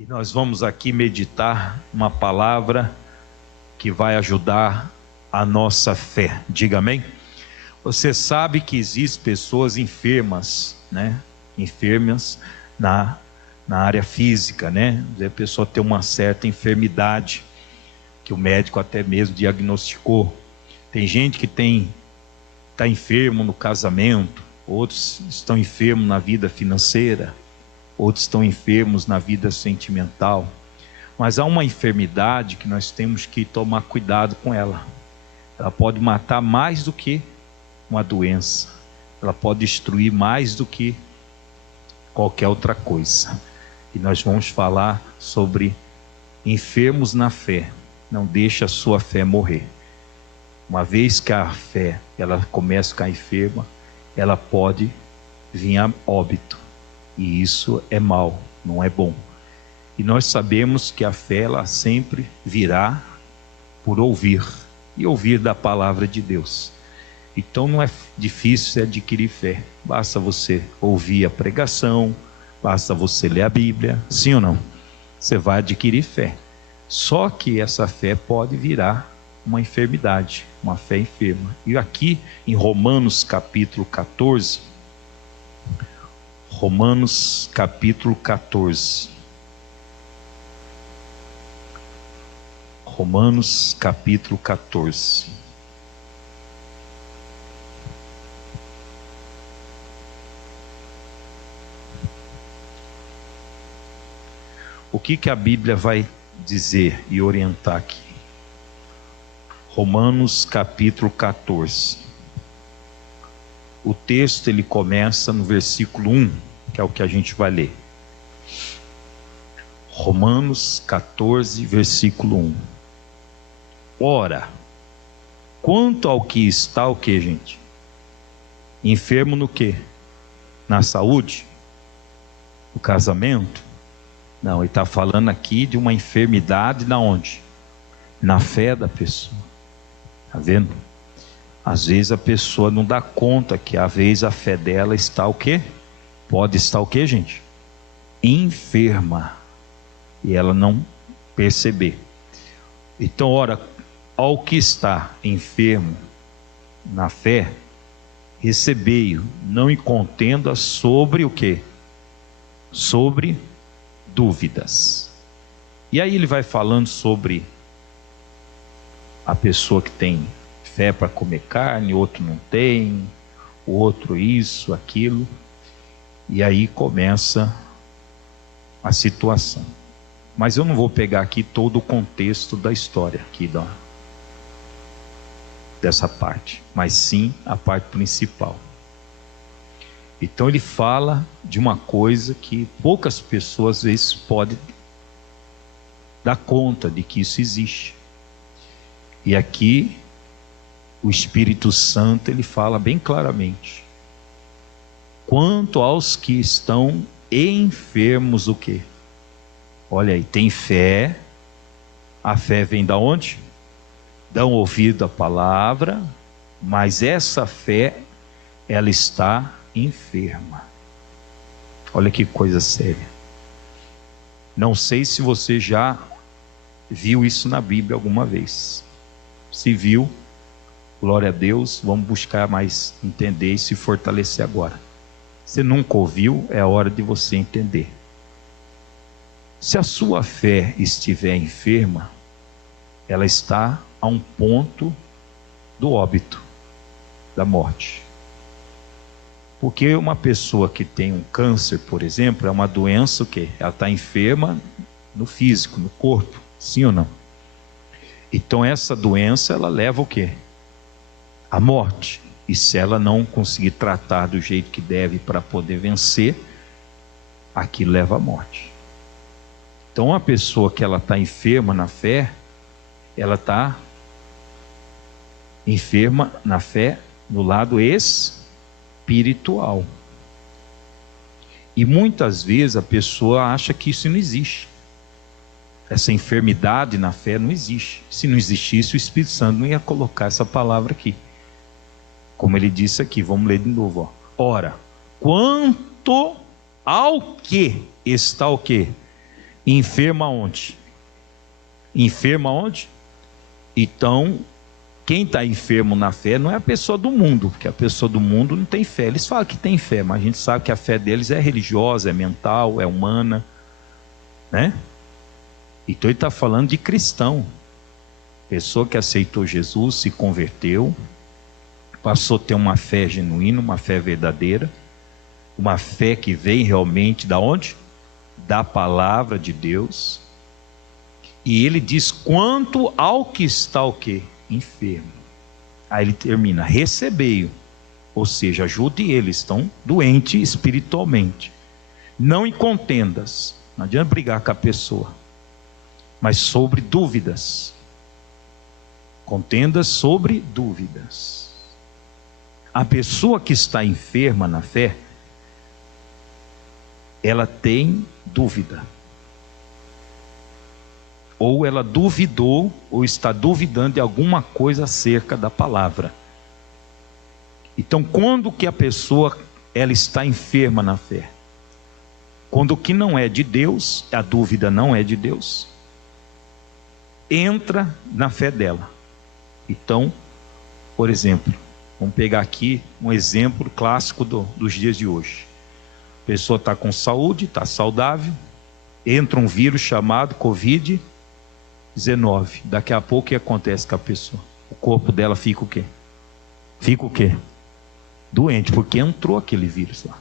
E nós vamos aqui meditar uma palavra que vai ajudar a nossa fé. Diga amém? Você sabe que existem pessoas enfermas, né? Enfermas na área física, né? A pessoa tem uma certa enfermidade que o médico até mesmo diagnosticou. Tem gente que está enfermo no casamento, outros estão enfermos na vida financeira, outros estão enfermos na vida sentimental. Mas há uma enfermidade que nós temos que tomar cuidado com ela. Ela pode matar mais do que uma doença. Ela pode destruir mais do que qualquer outra coisa. E nós vamos falar sobre enfermos na fé. Não deixe a sua fé morrer. Uma vez que a fé ela começa a ficar enferma, ela pode vir a óbito. E isso é mal, não é bom. E nós sabemos que a fé ela sempre virá por ouvir. E ouvir da palavra de Deus. Então não é difícil adquirir fé. Basta você ouvir a pregação, basta você ler a Bíblia, sim ou não? Você vai adquirir fé. Só que essa fé pode virar uma enfermidade, uma fé enferma. E aqui em Romanos capítulo 14, Romanos capítulo 14. Romanos capítulo 14. O que a Bíblia vai dizer e orientar aqui? Romanos capítulo 14. O texto ele começa no versículo 1, que é o que a gente vai ler. Romanos 14, versículo 1. Ora, quanto ao que está o que, gente? Enfermo no quê? Na saúde? No casamento? Não, ele está falando aqui de uma enfermidade na onde? Na fé da pessoa. Está vendo? Às vezes a pessoa não dá conta que às vezes a fé dela está o quê? Pode estar o quê, gente? Enferma. E ela não perceber. Então, ora, ao que está enfermo na fé, recebei-o, não em contenda sobre o quê? Sobre dúvidas. E aí ele vai falando sobre a pessoa que tem fé para comer carne, o outro não tem, o outro isso, aquilo. E aí começa a situação. Mas eu não vou pegar aqui todo o contexto da história aqui dessa parte, mas sim a parte principal. Então ele fala de uma coisa que poucas pessoas às vezes podem dar conta de que isso existe. E aqui o Espírito Santo ele fala bem claramente. Quanto aos que estão enfermos, o quê? Olha aí, tem fé. A fé vem da onde? Dão ouvido à palavra, mas essa fé ela está enferma. Olha que coisa séria. Não sei se você já viu isso na Bíblia alguma vez. Se viu, glória a Deus, vamos buscar mais entender e se fortalecer agora. Se nunca ouviu, é a hora de você entender. Se a sua fé estiver enferma, ela está a um ponto do óbito, da morte. Porque uma pessoa que tem um câncer, por exemplo, é uma doença o quê? Ela está enferma no físico, no corpo, sim ou não? Então essa doença, ela leva o quê? A morte. E se ela não conseguir tratar do jeito que deve para poder vencer, aquilo leva à morte. Então uma pessoa que ela está enferma na fé, ela está enferma na fé no lado espiritual. E muitas vezes a pessoa acha que isso não existe. Essa enfermidade na fé não existe. Se não existisse, o Espírito Santo não ia colocar essa palavra aqui. Como ele disse aqui, vamos ler de novo. Ora, quanto ao que está o quê? Enferma onde? Enferma onde? Então, quem está enfermo na fé não é a pessoa do mundo, porque a pessoa do mundo não tem fé. Eles falam que tem fé, mas a gente sabe que a fé deles é religiosa, é mental, é humana, né? Então ele está falando de cristão, pessoa que aceitou Jesus, se converteu, passou a ter uma fé genuína, uma fé verdadeira, uma fé que vem realmente da onde? Da palavra de Deus. E ele diz: quanto ao que está o quê? Enfermo. Aí ele termina: recebei-o, ou seja, ajude eles, estão doentes espiritualmente. Não em contendas, não adianta brigar com a pessoa, mas sobre dúvidas. Contendas sobre dúvidas. A pessoa que está enferma na fé, ela tem dúvida. Ou ela duvidou, ou está duvidando de alguma coisa acerca da palavra. Então, quando que a pessoa ela está enferma na fé? Quando o que não é de Deus, a dúvida não é de Deus, entra na fé dela. Então, por exemplo, vamos pegar aqui um exemplo clássico dos dias de hoje. A pessoa está com saúde, está saudável, entra um vírus chamado Covid-19. Daqui a pouco o que acontece com a pessoa? O corpo dela fica o quê? Fica o quê? Doente, porque entrou aquele vírus lá.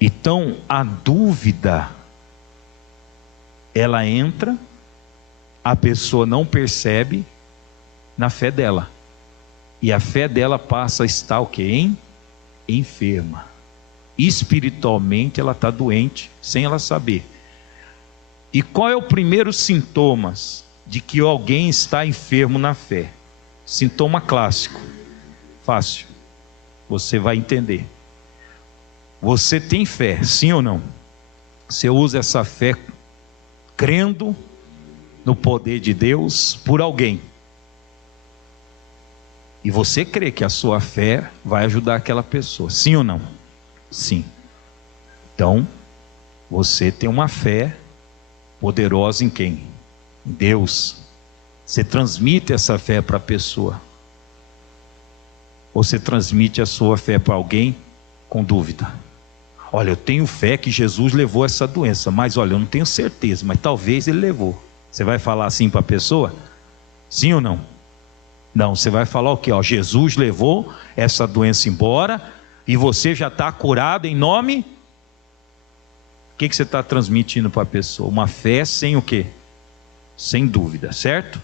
Então, a dúvida, ela entra, a pessoa não percebe na fé dela. E a fé dela passa a estar o quê? Enferma. Espiritualmente ela está doente, sem ela saber. E qual é o primeiro sintomas de que alguém está enfermo na fé? Sintoma clássico. Fácil. Você vai entender. Você tem fé, sim ou não? Você usa essa fé crendo no poder de Deus por alguém. E você crê que a sua fé vai ajudar aquela pessoa, sim ou não? Sim. Então, você tem uma fé poderosa em quem? Em Deus. Você transmite essa fé para a pessoa. Ou você transmite a sua fé para alguém com dúvida? Olha, eu tenho fé que Jesus levou essa doença, mas olha, eu não tenho certeza, mas talvez ele levou. Você vai falar assim para a pessoa? Sim ou não? Não, você vai falar o quê? Ó, Jesus levou essa doença embora e você já está curado em nome. O que você está transmitindo para a pessoa? Uma fé sem o quê? Sem dúvida, certo?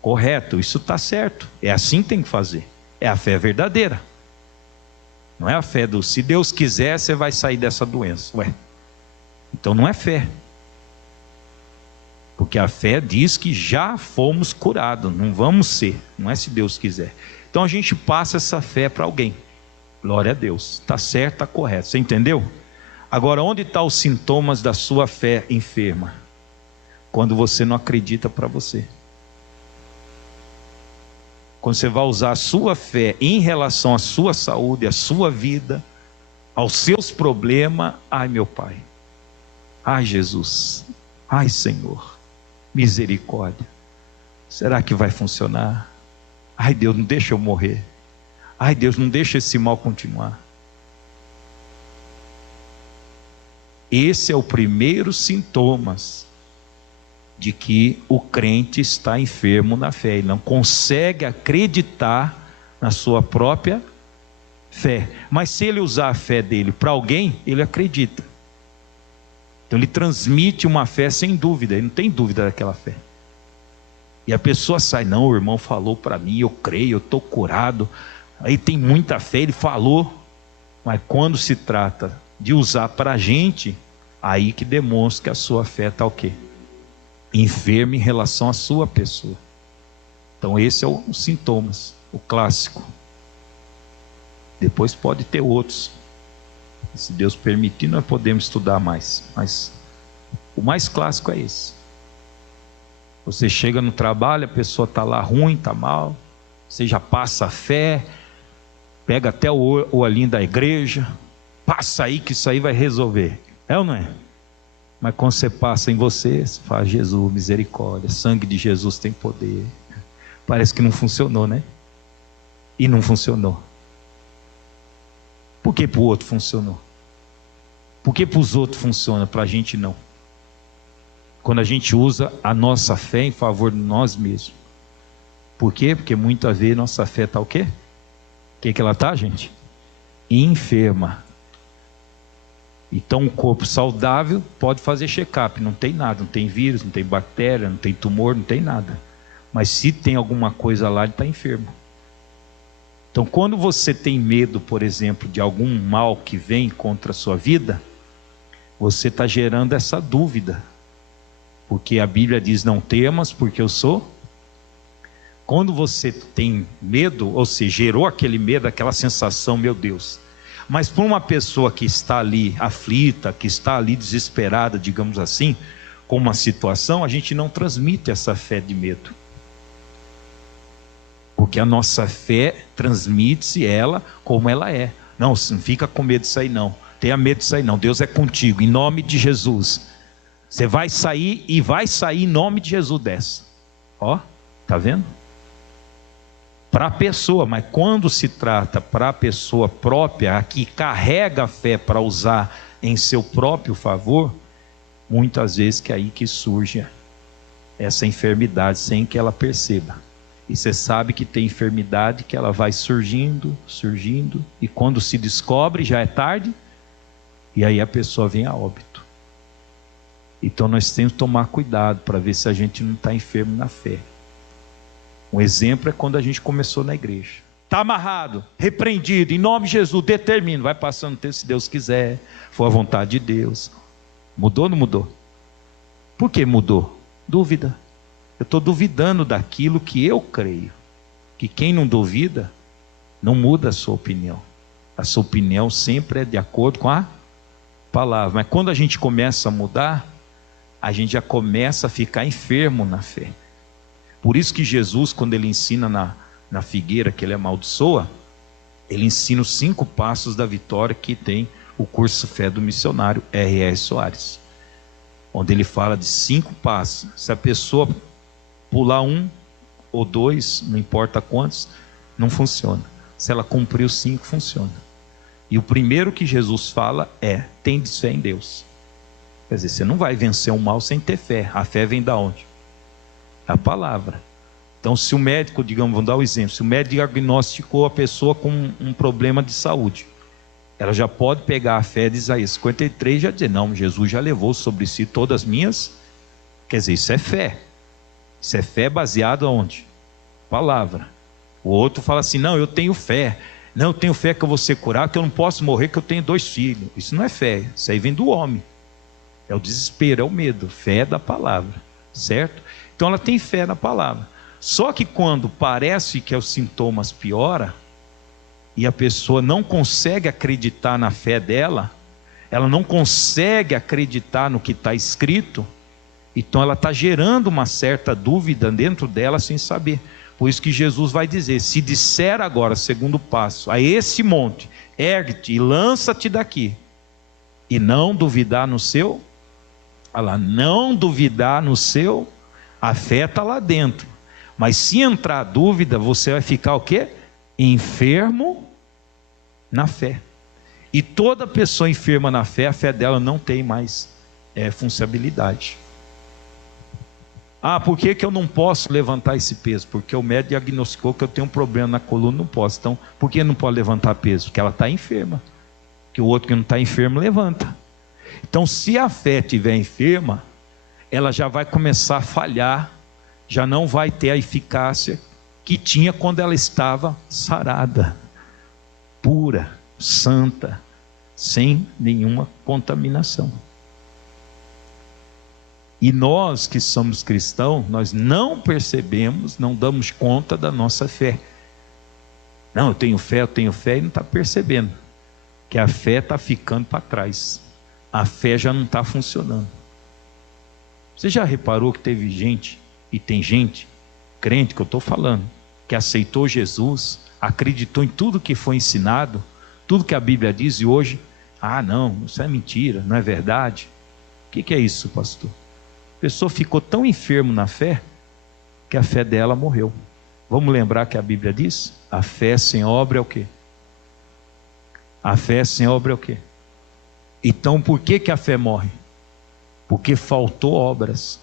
Correto, isso está certo. É assim que tem que fazer. É a fé verdadeira. Não é a fé do se Deus quiser você vai sair dessa doença. Ué, então não é fé. Porque a fé diz que já fomos curados, não vamos ser, não é se Deus quiser. Então a gente passa essa fé para alguém. Glória a Deus, está certo, está correto, você entendeu? Agora, onde estão os sintomas da sua fé enferma? Quando você não acredita para você. Quando você vai usar a sua fé em relação à sua saúde, à sua vida, aos seus problemas. Ai meu Pai, ai Jesus, ai Senhor, misericórdia, será que vai funcionar? Ai Deus, não deixa eu morrer. Ai Deus, não deixa esse mal continuar. Esse é o primeiro sintomas de que o crente está enfermo na fé. Ele não consegue acreditar na sua própria fé. Mas se ele usar a fé dele para alguém, ele acredita. Então ele transmite uma fé sem dúvida. Ele não tem dúvida daquela fé. E a pessoa sai: não, o irmão falou para mim, eu creio, eu estou curado. Aí tem muita fé, ele falou. Mas quando se trata de usar para a gente, aí que demonstra que a sua fé está o quê? Enfermo em relação à sua pessoa. Então esse é os sintomas, o clássico. Depois pode ter outros. Se Deus permitir, nós podemos estudar mais. Mas o mais clássico é esse. Você chega no trabalho, a pessoa está lá ruim, está mal. Você já passa a fé, pega até o olhinho da igreja, passa aí que isso aí vai resolver. É ou não é? Mas quando você passa em você, você fala: Jesus, misericórdia, sangue de Jesus tem poder. Parece que não funcionou, né? E não funcionou. Por que para o outro funcionou? Por que para os outros funciona, para a gente não? Quando a gente usa a nossa fé em favor de nós mesmos. Por quê? Porque muitas vezes nossa fé está o quê? O que ela está, gente? Enferma. Então um corpo saudável pode fazer check-up, não tem nada, não tem vírus, não tem bactéria, não tem tumor, não tem nada. Mas se tem alguma coisa lá, ele está enfermo. Então quando você tem medo, por exemplo, de algum mal que vem contra a sua vida, você está gerando essa dúvida. Porque a Bíblia diz: não temas, porque eu sou. Quando você tem medo, ou seja, gerou aquele medo, aquela sensação, meu Deus. Mas para uma pessoa que está ali aflita, que está ali desesperada, digamos assim, com uma situação, a gente não transmite essa fé de medo. Porque a nossa fé transmite-se ela como ela é. Não fica com medo disso aí não. Tenha medo disso aí não. Deus é contigo, em nome de Jesus. Você vai sair e vai sair em nome de Jesus dessa. Ó, tá vendo? Para a pessoa, mas quando se trata para a pessoa própria, a que carrega a fé para usar em seu próprio favor, muitas vezes que é aí que surge essa enfermidade sem que ela perceba. E você sabe que tem enfermidade que ela vai surgindo, e quando se descobre já é tarde, e aí a pessoa vem a óbito. Então nós temos que tomar cuidado para ver se a gente não está enfermo na fé. Um exemplo é quando a gente começou na igreja. Está amarrado, repreendido, em nome de Jesus, determino. Vai passando o tempo, se Deus quiser, for a vontade de Deus. Mudou ou não mudou? Por que mudou? Dúvida. Eu estou duvidando daquilo que eu creio. Que quem não duvida, não muda a sua opinião. A sua opinião sempre é de acordo com a palavra. Mas quando a gente começa a mudar, a gente já começa a ficar enfermo na fé. Por isso que Jesus, quando ele ensina na figueira que ele amaldiçoa, ele ensina os 5 passos da vitória que tem o curso Fé do Missionário R.R. Soares, onde ele fala de 5 passos. Se a pessoa pular 1 ou 2, não importa quantos, não funciona. Se ela cumprir os 5, funciona. E o primeiro que Jesus fala é: tendes fé em Deus. Quer dizer, você não vai vencer o mal sem ter fé. A fé vem da onde? A palavra. Então se o médico, digamos, vamos dar um exemplo, se o médico diagnosticou a pessoa com um problema de saúde, ela já pode pegar a fé de Isaías 53 e já dizer: não, Jesus já levou sobre si todas as minhas. Quer dizer, isso é fé. Isso é fé baseada onde? Palavra. O outro fala assim: não, eu tenho fé. Não, eu tenho fé que eu vou ser curado, que eu não posso morrer, que eu tenho 2 filhos. Isso não é fé, isso aí vem do homem. É o desespero, é o medo. Fé é da palavra, certo? Então ela tem fé na palavra. Só que quando parece que os sintomas pioram, e a pessoa não consegue acreditar na fé dela, ela não consegue acreditar no que está escrito, então ela está gerando uma certa dúvida dentro dela sem saber. Por isso que Jesus vai dizer: se disser agora, segundo passo, a esse monte, ergue-te e lança-te daqui, e não duvidar no seu, olha lá, não duvidar no seu, a fé está lá dentro. Mas se entrar a dúvida, você vai ficar o quê? Enfermo na fé. E toda pessoa enferma na fé, a fé dela não tem mais funcionalidade. Ah, por que eu não posso levantar esse peso? Porque o médico diagnosticou que eu tenho um problema na coluna, não posso. Então, por que não pode levantar peso? Porque ela está enferma. Que o outro que não está enfermo levanta. Então, se a fé estiver enferma, ela já vai começar a falhar, já não vai ter a eficácia que tinha quando ela estava sarada, pura, santa, sem nenhuma contaminação. E nós que somos cristãos, nós não percebemos, não damos conta da nossa fé. Não, eu tenho fé, e não está percebendo que a fé está ficando para trás. A fé já não está funcionando. Você já reparou que teve gente, e tem gente, crente que eu estou falando, que aceitou Jesus, acreditou em tudo que foi ensinado, tudo que a Bíblia diz, e hoje, não, isso é mentira, não é verdade. O que é isso, pastor? A pessoa ficou tão enfermo na fé, que a fé dela morreu. Vamos lembrar que a Bíblia diz? A fé sem obra é o quê? A fé sem obra é o quê? Então por que a fé morre? Porque faltou obras.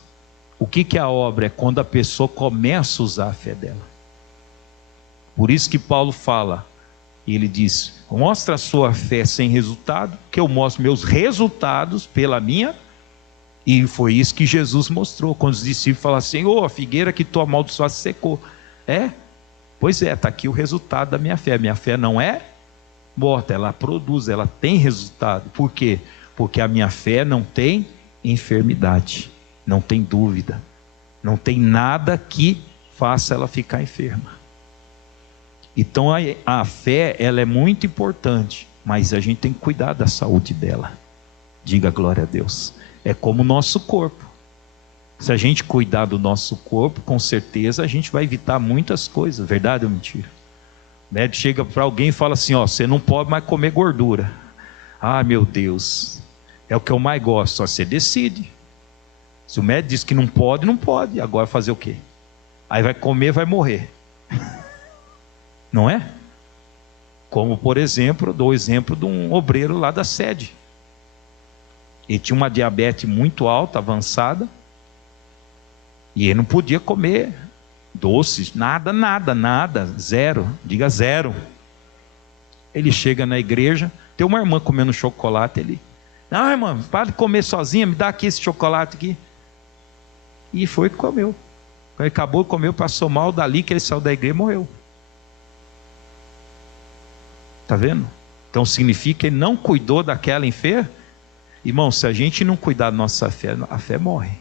O que é a obra? É quando a pessoa começa a usar a fé dela. Por isso que Paulo fala, e ele diz: mostra a sua fé sem resultado, que eu mostro meus resultados pela minha. E foi isso que Jesus mostrou, quando os discípulos falaram assim: a figueira que tu amaldiçoaste secou. Pois é, está aqui o resultado da minha fé. Minha fé não é morta, ela produz, ela tem resultado. Por quê? Porque a minha fé não tem enfermidade, não tem dúvida, não tem nada que faça ela ficar enferma. Então a fé, ela é muito importante, mas a gente tem que cuidar da saúde dela. Diga glória a Deus. É como o nosso corpo. Se a gente cuidar do nosso corpo, com certeza a gente vai evitar muitas coisas. Verdade ou mentira? O médico chega para alguém e fala assim: você não pode mais comer gordura. Ah, meu Deus, é o que eu mais gosto. Só você decide. Se o médico diz que não pode, não pode. Agora fazer o quê? Aí vai comer, vai morrer. Não é? Como, por exemplo, dou o exemplo de um obreiro lá da sede. Ele tinha uma diabetes muito alta, avançada, e ele não podia comer doces, nada, zero, diga zero. Ele chega na igreja, tem uma irmã comendo chocolate, ele: não, irmã, para de comer sozinha, me dá aqui esse chocolate aqui. E foi e comeu. Quando ele acabou, comeu, passou mal, dali que ele saiu da igreja e morreu. Está vendo? Então significa que ele não cuidou daquela enferma. Irmão, se a gente não cuidar da nossa fé, a fé morre.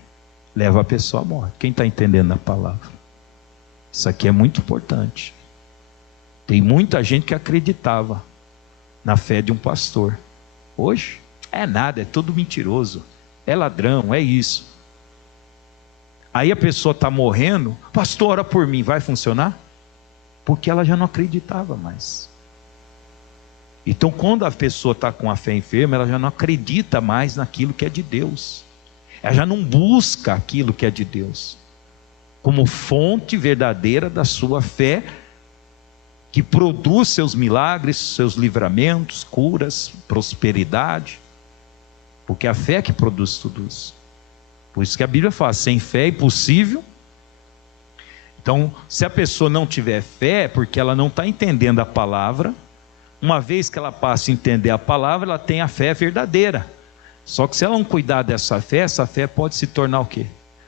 Leva a pessoa à morte. Quem está entendendo a palavra? Isso aqui é muito importante. Tem muita gente que acreditava na fé de um pastor. Hoje, é nada, é tudo mentiroso. É ladrão, é isso. Aí a pessoa está morrendo: pastor, ora por mim, vai funcionar? Porque ela já não acreditava mais. Então, quando a pessoa está com a fé enferma, ela já não acredita mais naquilo que é de Deus. Ela já não busca aquilo que é de Deus como fonte verdadeira da sua fé, que produz seus milagres, seus livramentos, curas, prosperidade. Porque a fé é que produz tudo isso. Por isso que a Bíblia fala: sem fé é impossível. Então, se a pessoa não tiver fé, é porque ela não está entendendo a palavra. Uma vez que ela passa a entender a palavra, ela tem a fé verdadeira. Só que se ela não cuidar dessa fé, essa fé pode se tornar o quê?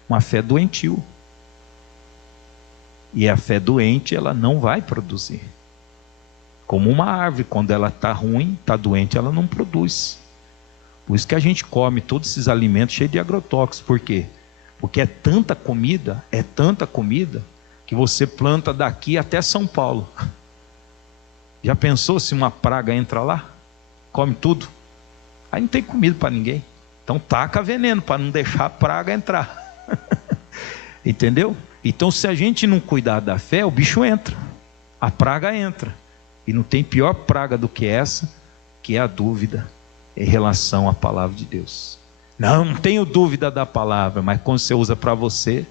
Uma fé doentio. E a fé doente, ela não vai produzir. Como uma árvore, quando ela está ruim, está doente, ela não produz. Por isso que a gente come todos esses alimentos cheios de agrotóxicos. Por quê? Porque é tanta comida, que você planta daqui até São Paulo. Já pensou se uma praga entra lá? Come tudo. Aí não tem comida para ninguém. Então taca veneno para não deixar a praga entrar. Entendeu? Então, se a gente não cuidar da fé, o bicho entra, a praga entra. E não tem pior praga do que essa, que é a dúvida em relação à palavra de Deus. Não tenho dúvida da palavra, mas quando você usa para você,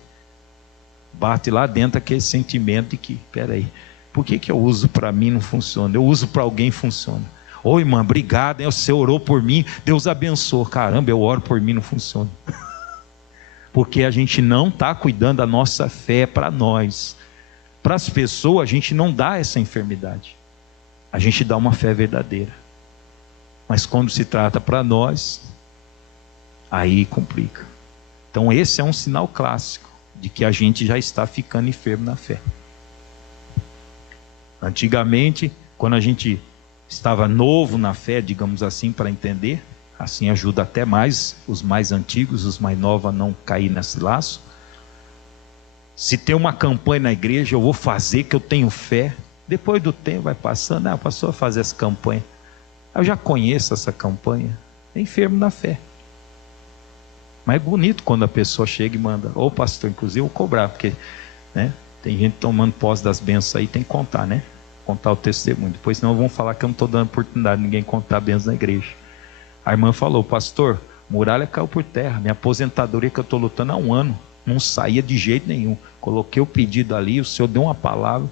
bate lá dentro aquele sentimento de que, peraí, por que eu uso para mim e não funciona? Eu uso para alguém e funciona. Oi, irmã, obrigado, você orou por mim, Deus abençoou. Caramba, eu oro por mim e não funciona. Porque a gente não está cuidando da nossa fé para nós. Para as pessoas, a gente não dá essa enfermidade. A gente dá uma fé verdadeira. Mas quando se trata para nós, aí complica. Então esse é um sinal clássico de que a gente já está ficando enfermo na fé. Antigamente, quando a gente estava novo na fé, digamos assim, para entender, assim ajuda até mais os mais antigos, os mais novos a não cair nesse laço. Se tem uma campanha na igreja, eu vou fazer que eu tenho fé. Depois do tempo vai passando, a pastor vai fazer essa campanha. Eu já conheço essa campanha. É enfermo na fé. Mas é bonito quando a pessoa chega e manda: ô pastor, inclusive eu vou cobrar, porque né, tem gente tomando posse das bênçãos aí, tem que contar, né? Contar o testemunho. Depois senão vão falar que eu não estou dando oportunidade de ninguém contar a bênção na igreja. A irmã falou: pastor, Muralha caiu por terra. Minha aposentadoria que eu estou lutando há 1 ano. Não saía de jeito nenhum. Coloquei o pedido ali, o senhor deu uma palavra.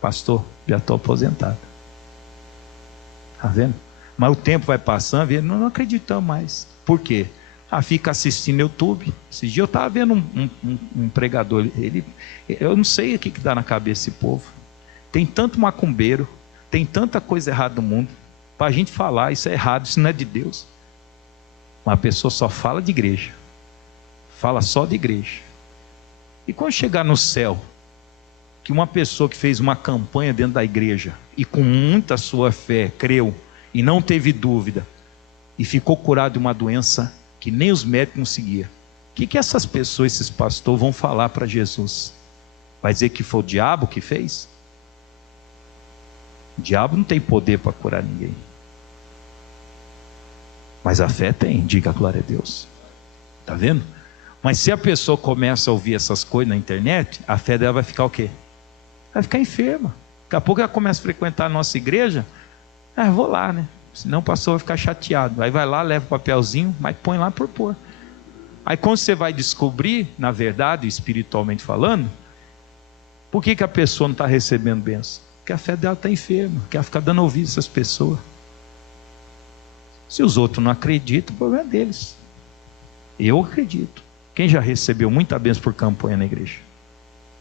Pastor, já estou aposentado. Está vendo? Mas o tempo vai passando e não acreditamos mais. Por quê? Fica assistindo YouTube. Esse dia eu estava vendo um pregador. Eu não sei o que dá na cabeça desse povo. Tem tanto macumbeiro, tem tanta coisa errada no mundo. Para a gente falar, isso é errado, isso não é de Deus. Uma pessoa só fala de igreja. Fala só de igreja. E quando chegar no céu, que uma pessoa que fez uma campanha dentro da igreja e com muita sua fé creu e não teve dúvida e ficou curado de uma doença que nem os médicos conseguiam, o que essas pessoas, esses pastores vão falar para Jesus? Vai dizer que foi o diabo que fez? O diabo não tem poder para curar ninguém, mas a fé tem. Diga glória a Deus. Está vendo? Mas se a pessoa começa a ouvir essas coisas na internet, a fé dela vai ficar o quê? Vai ficar enferma. Daqui a pouco ela começa a frequentar a nossa igreja. Vou lá, né? Senão o pastor vai ficar chateado. Aí vai lá, leva o papelzinho, mas põe lá por pôr. Aí quando você vai descobrir, na verdade, espiritualmente falando, por que a pessoa não está recebendo bênção? Porque a fé dela está enferma, quer ficar dando ouvido a essas pessoas. Se os outros não acreditam, o problema é deles. Eu acredito. Quem já recebeu muita bênção por campanha na igreja?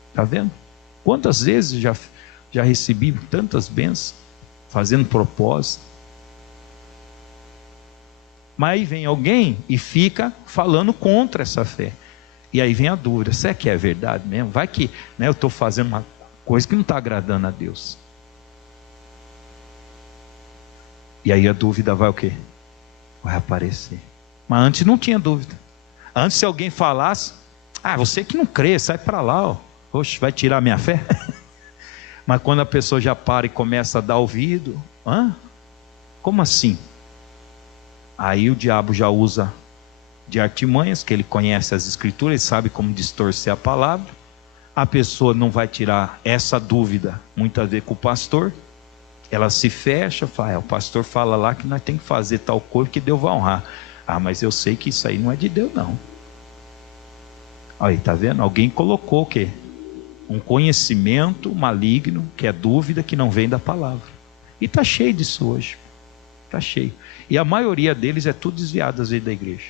Está vendo? Quantas vezes já recebi tantas bênçãos, fazendo propósito. Mas aí vem alguém e fica falando contra essa fé. E aí vem a dúvida, será que é verdade mesmo? Vai que eu estou fazendo uma coisa que não está agradando a Deus. E aí a dúvida vai o quê? Vai aparecer. Mas antes não tinha dúvida. Antes, se alguém falasse, você que não crê, sai para lá, ó. Oxe, vai tirar minha fé? Mas quando a pessoa já para e começa a dar ouvido, como assim? Aí o diabo já usa de artimanhas, que ele conhece as escrituras, ele sabe como distorcer a palavra. A pessoa não vai tirar essa dúvida, muitas vezes com o pastor. Ela se fecha, fala, o pastor fala lá que nós temos que fazer tal coisa que Deus vai honrar. Mas eu sei que isso aí não é de Deus, não. Aí, tá vendo? Alguém colocou o quê? Um conhecimento maligno, que é dúvida, que não vem da palavra. E está cheio disso hoje. Está cheio. E a maioria deles é tudo desviado às vezes da igreja.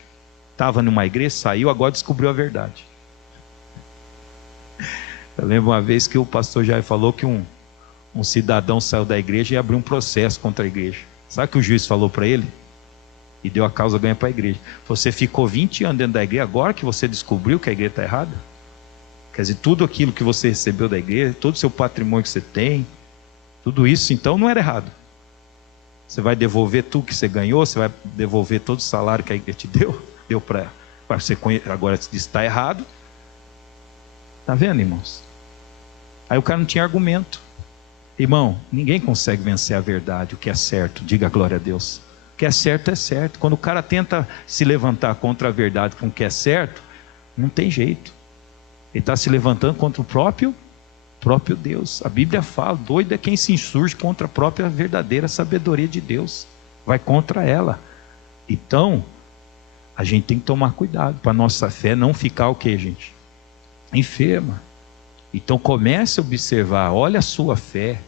Estava numa igreja, saiu, agora descobriu a verdade. Eu lembro uma vez que o pastor Jair falou que um cidadão saiu da igreja e abriu um processo contra a igreja. Sabe o que o juiz falou para ele? E deu a causa ganha para a igreja. Você ficou 20 anos dentro da igreja, agora que você descobriu que a igreja está errada? Quer dizer, tudo aquilo que você recebeu da igreja, todo o seu patrimônio que você tem, tudo isso então não era errado. Você vai devolver tudo que você ganhou, você vai devolver todo o salário que a igreja te deu para você conhecer. Agora se diz que está errado. Está vendo, irmãos? Aí o cara não tinha argumento. Irmão, ninguém consegue vencer a verdade, o que é certo. Diga glória a Deus. O que é certo é certo. Quando o cara tenta se levantar contra a verdade com o que é certo, não tem jeito. Ele está se levantando contra o próprio Deus. A Bíblia fala, doido é quem se insurge contra a própria verdadeira sabedoria de Deus. Vai contra ela. Então, a gente tem que tomar cuidado para a nossa fé não ficar o quê, gente? Enferma. Então comece a observar, olha a sua fé.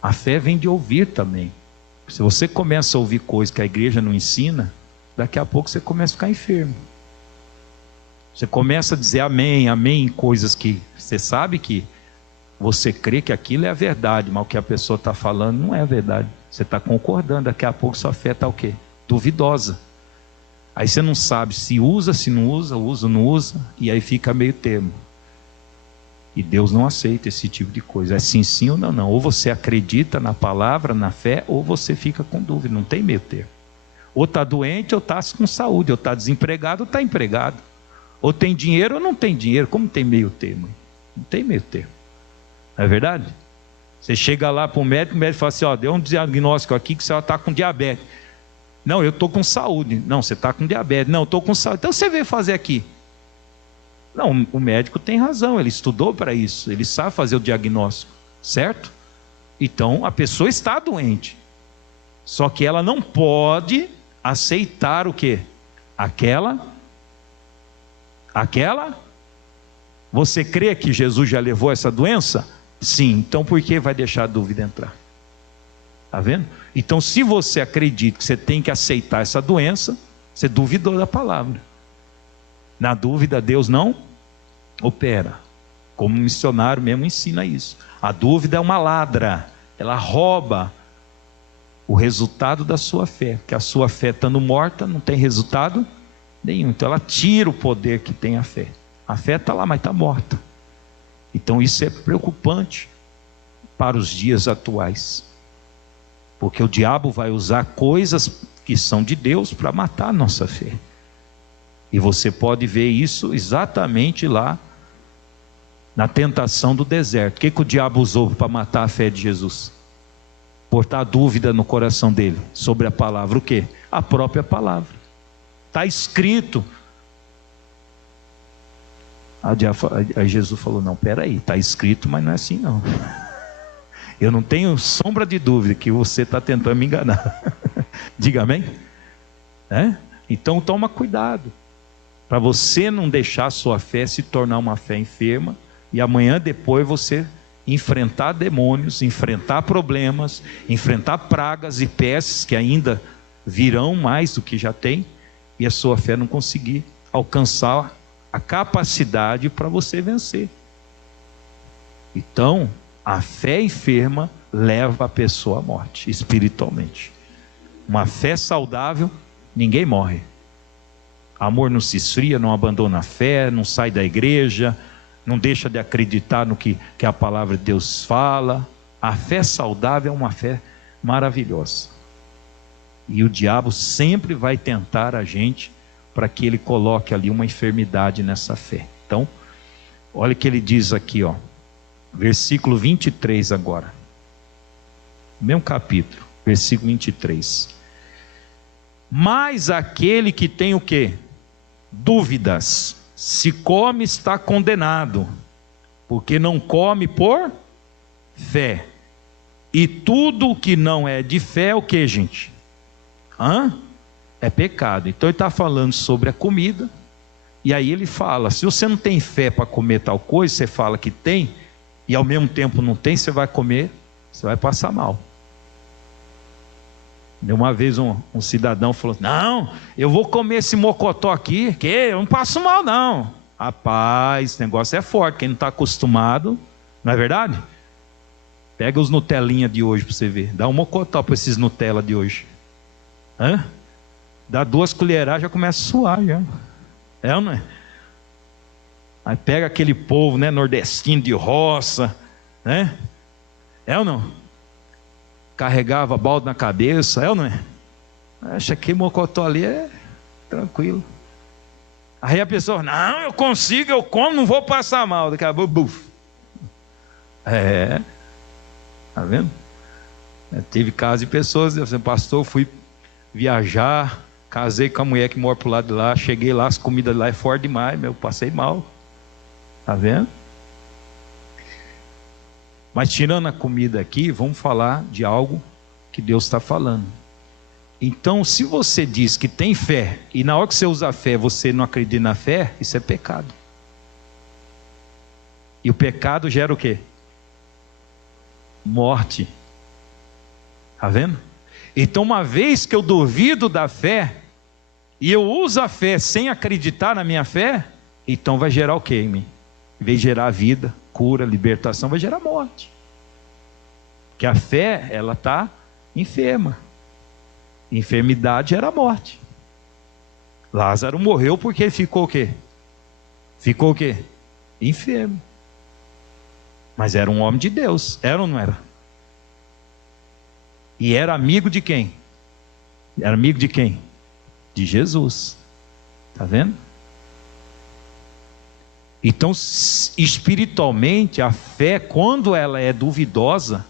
A fé vem de ouvir também. Se você começa a ouvir coisas que a igreja não ensina, daqui a pouco você começa a ficar enfermo. Você começa a dizer amém, amém em coisas que você sabe que você crê que aquilo é a verdade, mas o que a pessoa está falando não é a verdade. Você está concordando, daqui a pouco sua fé está o quê? Duvidosa. Aí você não sabe se usa, se não usa, usa, não usa, e aí fica meio termo. E Deus não aceita esse tipo de coisa. É sim, sim ou não, não. Ou você acredita na palavra, na fé, ou você fica com dúvida. Não tem meio termo. Ou está doente, ou está com saúde. Ou está desempregado, ou está empregado. Ou tem dinheiro, ou não tem dinheiro. Como tem meio termo? Não tem meio termo. Não é verdade? Você chega lá para o médico fala assim, deu um diagnóstico aqui que você está com diabetes. Não, eu estou com saúde. Não, você está com diabetes. Não, eu estou com saúde. Então você veio fazer aqui. Não, o médico tem razão, ele estudou para isso, ele sabe fazer o diagnóstico, certo? Então a pessoa está doente, só que ela não pode aceitar o quê? Aquela? Você crê que Jesus já levou essa doença? Sim, então por que vai deixar a dúvida entrar? Está vendo? Então, se você acredita que você tem que aceitar essa doença, você duvidou da palavra. Na dúvida, Deus não opera. Como o missionário mesmo ensina isso. A dúvida é uma ladra, ela rouba o resultado da sua fé, porque a sua fé estando morta não tem resultado nenhum. Então ela tira o poder que tem a fé. A fé está lá, mas está morta. Então isso é preocupante para os dias atuais, porque o diabo vai usar coisas que são de Deus para matar a nossa fé. E você pode ver isso exatamente lá na tentação do deserto. O que o diabo usou para matar a fé de Jesus? Botar dúvida no coração dele sobre a palavra. O quê? A própria palavra. Está escrito. Aí Jesus falou, não, peraí, está escrito, mas não é assim não. Eu não tenho sombra de dúvida que você está tentando me enganar. Diga amém? Então toma cuidado, para você não deixar a sua fé se tornar uma fé enferma, e amanhã depois você enfrentar demônios, enfrentar problemas, enfrentar pragas e pestes que ainda virão mais do que já tem, e a sua fé não conseguir alcançar a capacidade para você vencer. Então, a fé enferma leva a pessoa à morte, espiritualmente. Uma fé saudável, ninguém morre. Amor não se esfria, não abandona a fé, não sai da igreja, não deixa de acreditar no que a palavra de Deus fala. A fé saudável é uma fé maravilhosa. E o diabo sempre vai tentar a gente para que ele coloque ali uma enfermidade nessa fé. Então, olha o que ele diz aqui, versículo 23 agora. Mesmo capítulo, versículo 23. Mas aquele que tem o quê? Dúvidas. Se come, está condenado, porque não come por fé. E tudo que não é de fé é o que, gente? É pecado. Então ele está falando sobre a comida, e aí ele fala, se você não tem fé para comer tal coisa, você fala que tem, e ao mesmo tempo não tem, você vai comer, você vai passar mal. Uma vez um cidadão falou, não, eu vou comer esse mocotó aqui, que eu não passo mal não. Rapaz, esse negócio é forte, quem não está acostumado, não é verdade? Pega os Nutelinha de hoje para você ver, dá um mocotó para esses Nutella de hoje. Dá 2 colheradas, já começa a suar já. É ou não é? Aí pega aquele povo, nordestino de roça, é ou não? Carregava balde na cabeça, é ou não é? Acha que mocotó ali é tranquilo. Aí a pessoa, não, eu consigo, eu como, não vou passar mal. Daqui a pouco, buf. Tá vendo? Teve casos de pessoas, pastor, fui viajar, casei com a mulher que mora pro lado de lá, cheguei lá, as comidas lá é forte demais, passei mal. Tá vendo? Mas tirando a comida aqui, vamos falar de algo que Deus está falando. Então, se você diz que tem fé, e na hora que você usa a fé, você não acredita na fé, isso é pecado. E o pecado gera o quê? Morte. Está vendo? Então, uma vez que eu duvido da fé, e eu uso a fé sem acreditar na minha fé, então vai gerar o quê em mim? Em vez de gerar vida, cura, libertação, vai gerar morte. Porque a fé, ela está enferma. Enfermidade gera morte. Lázaro morreu porque ele ficou o quê? Ficou o quê? Enfermo. Mas era um homem de Deus, era ou não era? E era amigo de quem? Era amigo de quem? De Jesus. Está vendo? Então, espiritualmente, a fé, quando ela é duvidosa,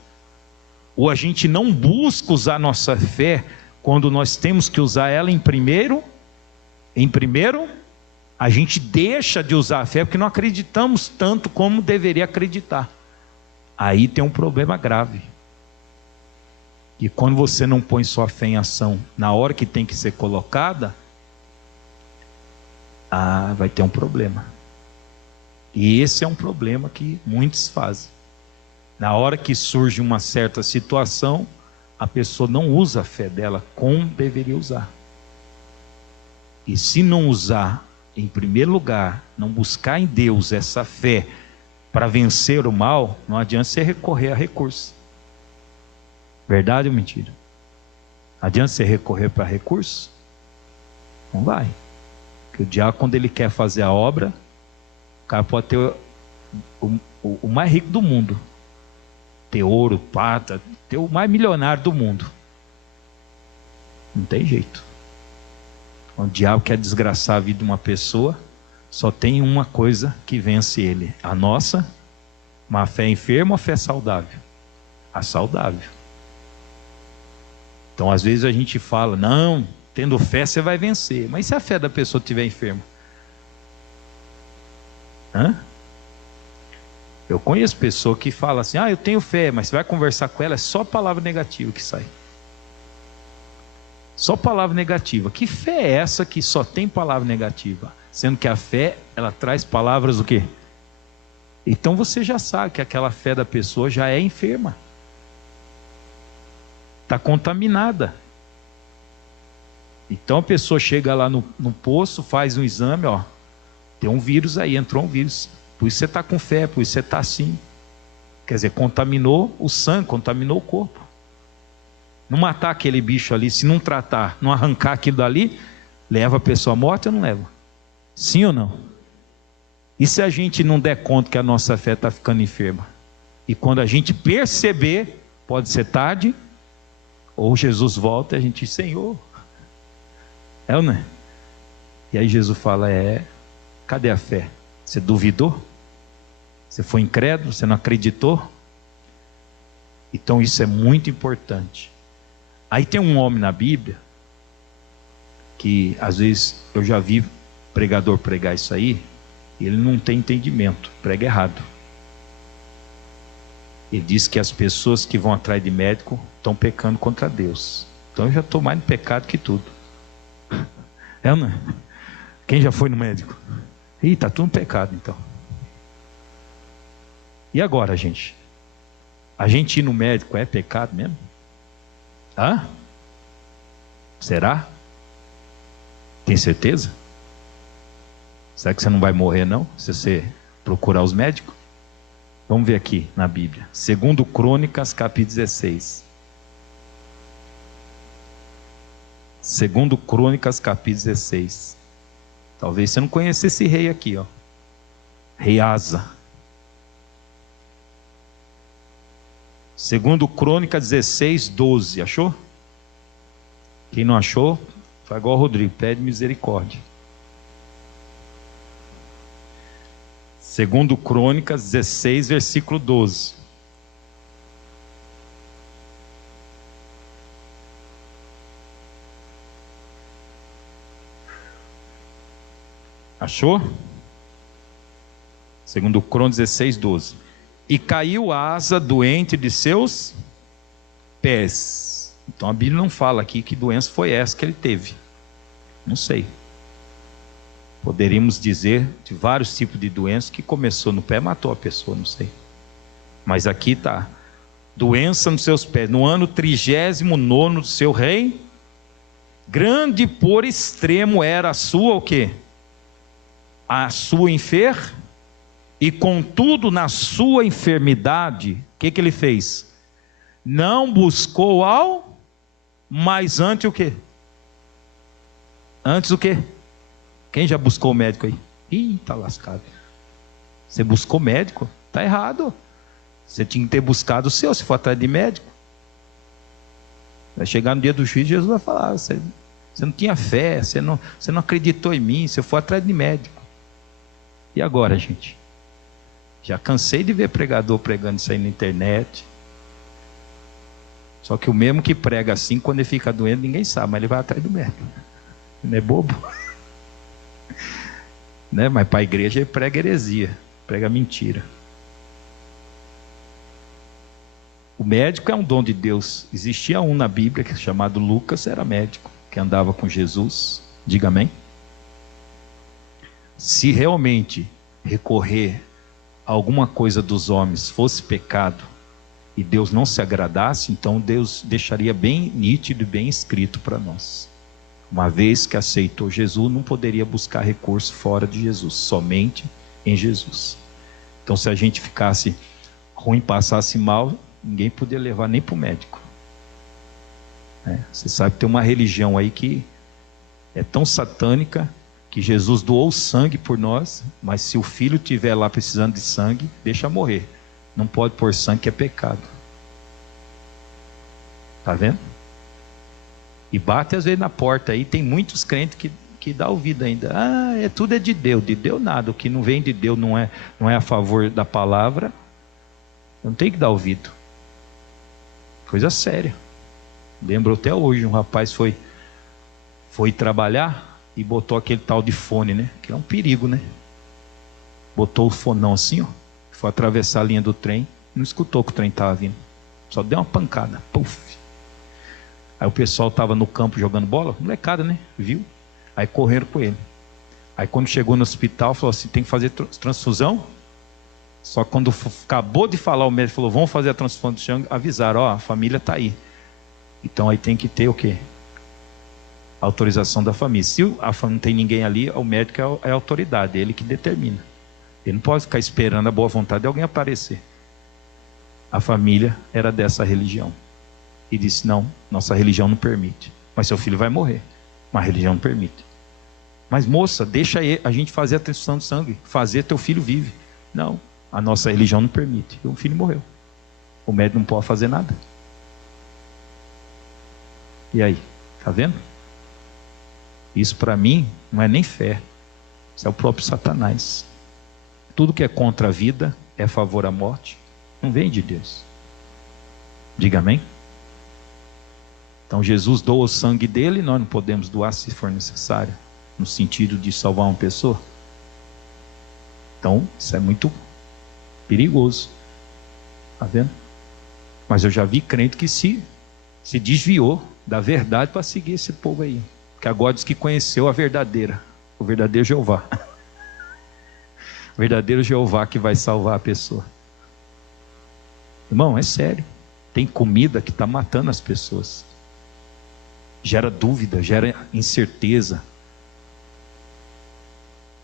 ou a gente não busca usar nossa fé, quando nós temos que usar ela em primeiro, a gente deixa de usar a fé, porque não acreditamos tanto como deveria acreditar. Aí tem um problema grave. E quando você não põe sua fé em ação na hora que tem que ser colocada, vai ter um problema. E esse é um problema que muitos fazem. Na hora que surge uma certa situação, a pessoa não usa a fé dela como deveria usar. E se não usar, em primeiro lugar, não buscar em Deus essa fé para vencer o mal, não adianta você recorrer a recurso. Verdade ou mentira? Adianta você recorrer para recurso? Não vai. Porque o diabo, quando ele quer fazer a obra, o cara pode ter o mais rico do mundo, ter ouro, prata, ter o mais milionário do mundo. Não tem jeito. O diabo quer desgraçar a vida de uma pessoa, só tem uma coisa que vence ele: a nossa, uma fé enferma ou a fé saudável? A saudável. Então às vezes a gente fala, não, tendo fé você vai vencer. Mas se a fé da pessoa estiver enferma? Eu conheço pessoa que fala assim, eu tenho fé, mas você vai conversar com ela, é só palavra negativa que sai. Só palavra negativa. Que fé é essa que só tem palavra negativa? Sendo que a fé, ela traz palavras o quê? Então você já sabe que aquela fé da pessoa já é enferma. Está contaminada. Então a pessoa chega lá no poço, faz um exame, tem um vírus aí, entrou um vírus. Por isso você está com fé, por isso você está assim. Quer dizer, contaminou o sangue, contaminou o corpo. Não matar aquele bicho ali, se não tratar, não arrancar aquilo dali, leva a pessoa à morte ou não leva? Sim ou não? E se a gente não der conta que a nossa fé está ficando enferma? E quando a gente perceber, pode ser tarde, ou Jesus volta e a gente diz, Senhor, é ou não é? E aí Jesus fala, cadê a fé? Você duvidou? Você foi incrédulo? Você não acreditou? Então isso é muito importante. Aí tem um homem na Bíblia, que às vezes eu já vi pregador pregar isso aí, e ele não tem entendimento, prega errado. Ele diz que as pessoas que vão atrás de médico estão pecando contra Deus. Então eu já estou mais no pecado que tudo. É ou não é? Quem já foi no médico? Está tudo no pecado então. E agora, gente? A gente ir no médico é pecado mesmo? Será? Tem certeza? Será que você não vai morrer não, se você procurar os médicos? Vamos ver aqui na Bíblia. 2 Crônicas, capítulo 16. 2 Crônicas, capítulo 16. Talvez você não conheça esse rei aqui, Rei Asa. 2 Crônicas 16, 12. Achou? Quem não achou, faz igual o Rodrigo, pede misericórdia. 2 Crônicas 16, versículo 12. Achou? 2 Crônicas 16, 12. E caiu Asa doente de seus pés. Então a Bíblia não fala aqui que doença foi essa que ele teve. Não sei. Poderíamos dizer de vários tipos de doenças que começou no pé e matou a pessoa, não sei. Mas aqui está. Doença nos seus pés. No ano 39º do seu rei, grande por extremo era a sua o quê? A sua e contudo na sua enfermidade, o que ele fez? Não buscou mas antes o quê? Antes o quê? Quem já buscou o médico aí? Está lascado. Você buscou médico? Está errado. Você tinha que ter buscado o seu, se for atrás de médico. Vai chegar no dia do juízo, Jesus vai falar, você não tinha fé, você não acreditou em mim, você foi atrás de médico. E agora, gente? Já cansei de ver pregador pregando isso aí na internet. Só que o mesmo que prega assim, quando ele fica doente, ninguém sabe, mas ele vai atrás do médico. Não é bobo? Né? Mas para a igreja ele prega heresia, prega mentira. O médico é um dom de Deus. Existia um na Bíblia chamado Lucas, era médico, que andava com Jesus. Diga amém. Se realmente recorrer a alguma coisa dos homens fosse pecado, e Deus não se agradasse, então Deus deixaria bem nítido e bem escrito para nós. Uma vez que aceitou Jesus, não poderia buscar recurso fora de Jesus, somente em Jesus. Então, se a gente ficasse ruim, passasse mal, ninguém podia levar nem para o médico. Você sabe que tem uma religião aí que é tão satânica, que Jesus doou o sangue por nós, mas se o filho estiver lá precisando de sangue, deixa morrer. Não pode pôr sangue, que é pecado. Está vendo? E bate às vezes na porta aí, tem muitos crentes que dá ouvido ainda. Tudo é de Deus nada. O que não vem de Deus não é a favor da palavra. Não tem que dar ouvido. Coisa séria. Lembro até hoje, um rapaz foi trabalhar e botou aquele tal de fone, né? Que é um perigo, né? Botou o fonão assim, ó. Foi atravessar a linha do trem, não escutou que o trem estava vindo. Só deu uma pancada. Puf! Aí o pessoal estava no campo jogando bola, molecada, né? Viu? Aí correram com ele. Aí quando chegou no hospital, falou assim, tem que fazer transfusão? Só que quando acabou de falar, o médico falou, vamos fazer a transfusão de sangue, avisaram, a família está aí. Então aí tem que ter o quê? A autorização da família. Se não tem ninguém ali, o médico é a autoridade, ele que determina. Ele não pode ficar esperando a boa vontade de alguém aparecer. A família era dessa religião. E disse, não, nossa religião não permite. Mas seu filho vai morrer. Mas a religião não permite. Mas moça, deixa a gente fazer a transfusão de sangue. Fazer, teu filho vive. Não, a nossa religião não permite. E o filho morreu. O médico não pode fazer nada. E aí, tá vendo? Isso para mim não é nem fé. Isso é o próprio Satanás. Tudo que é contra a vida é a favor à morte. Não vem de Deus. Diga amém. Então Jesus doa o sangue dele, nós não podemos doar se for necessário, no sentido de salvar uma pessoa. Então isso é muito perigoso. Está vendo? Mas eu já vi crente que se desviou da verdade para seguir esse povo aí, que agora diz que conheceu a verdadeira, o verdadeiro Jeová. O verdadeiro Jeová que vai salvar a pessoa. Irmão, é sério. Tem comida que está matando as pessoas. Gera dúvida, gera incerteza.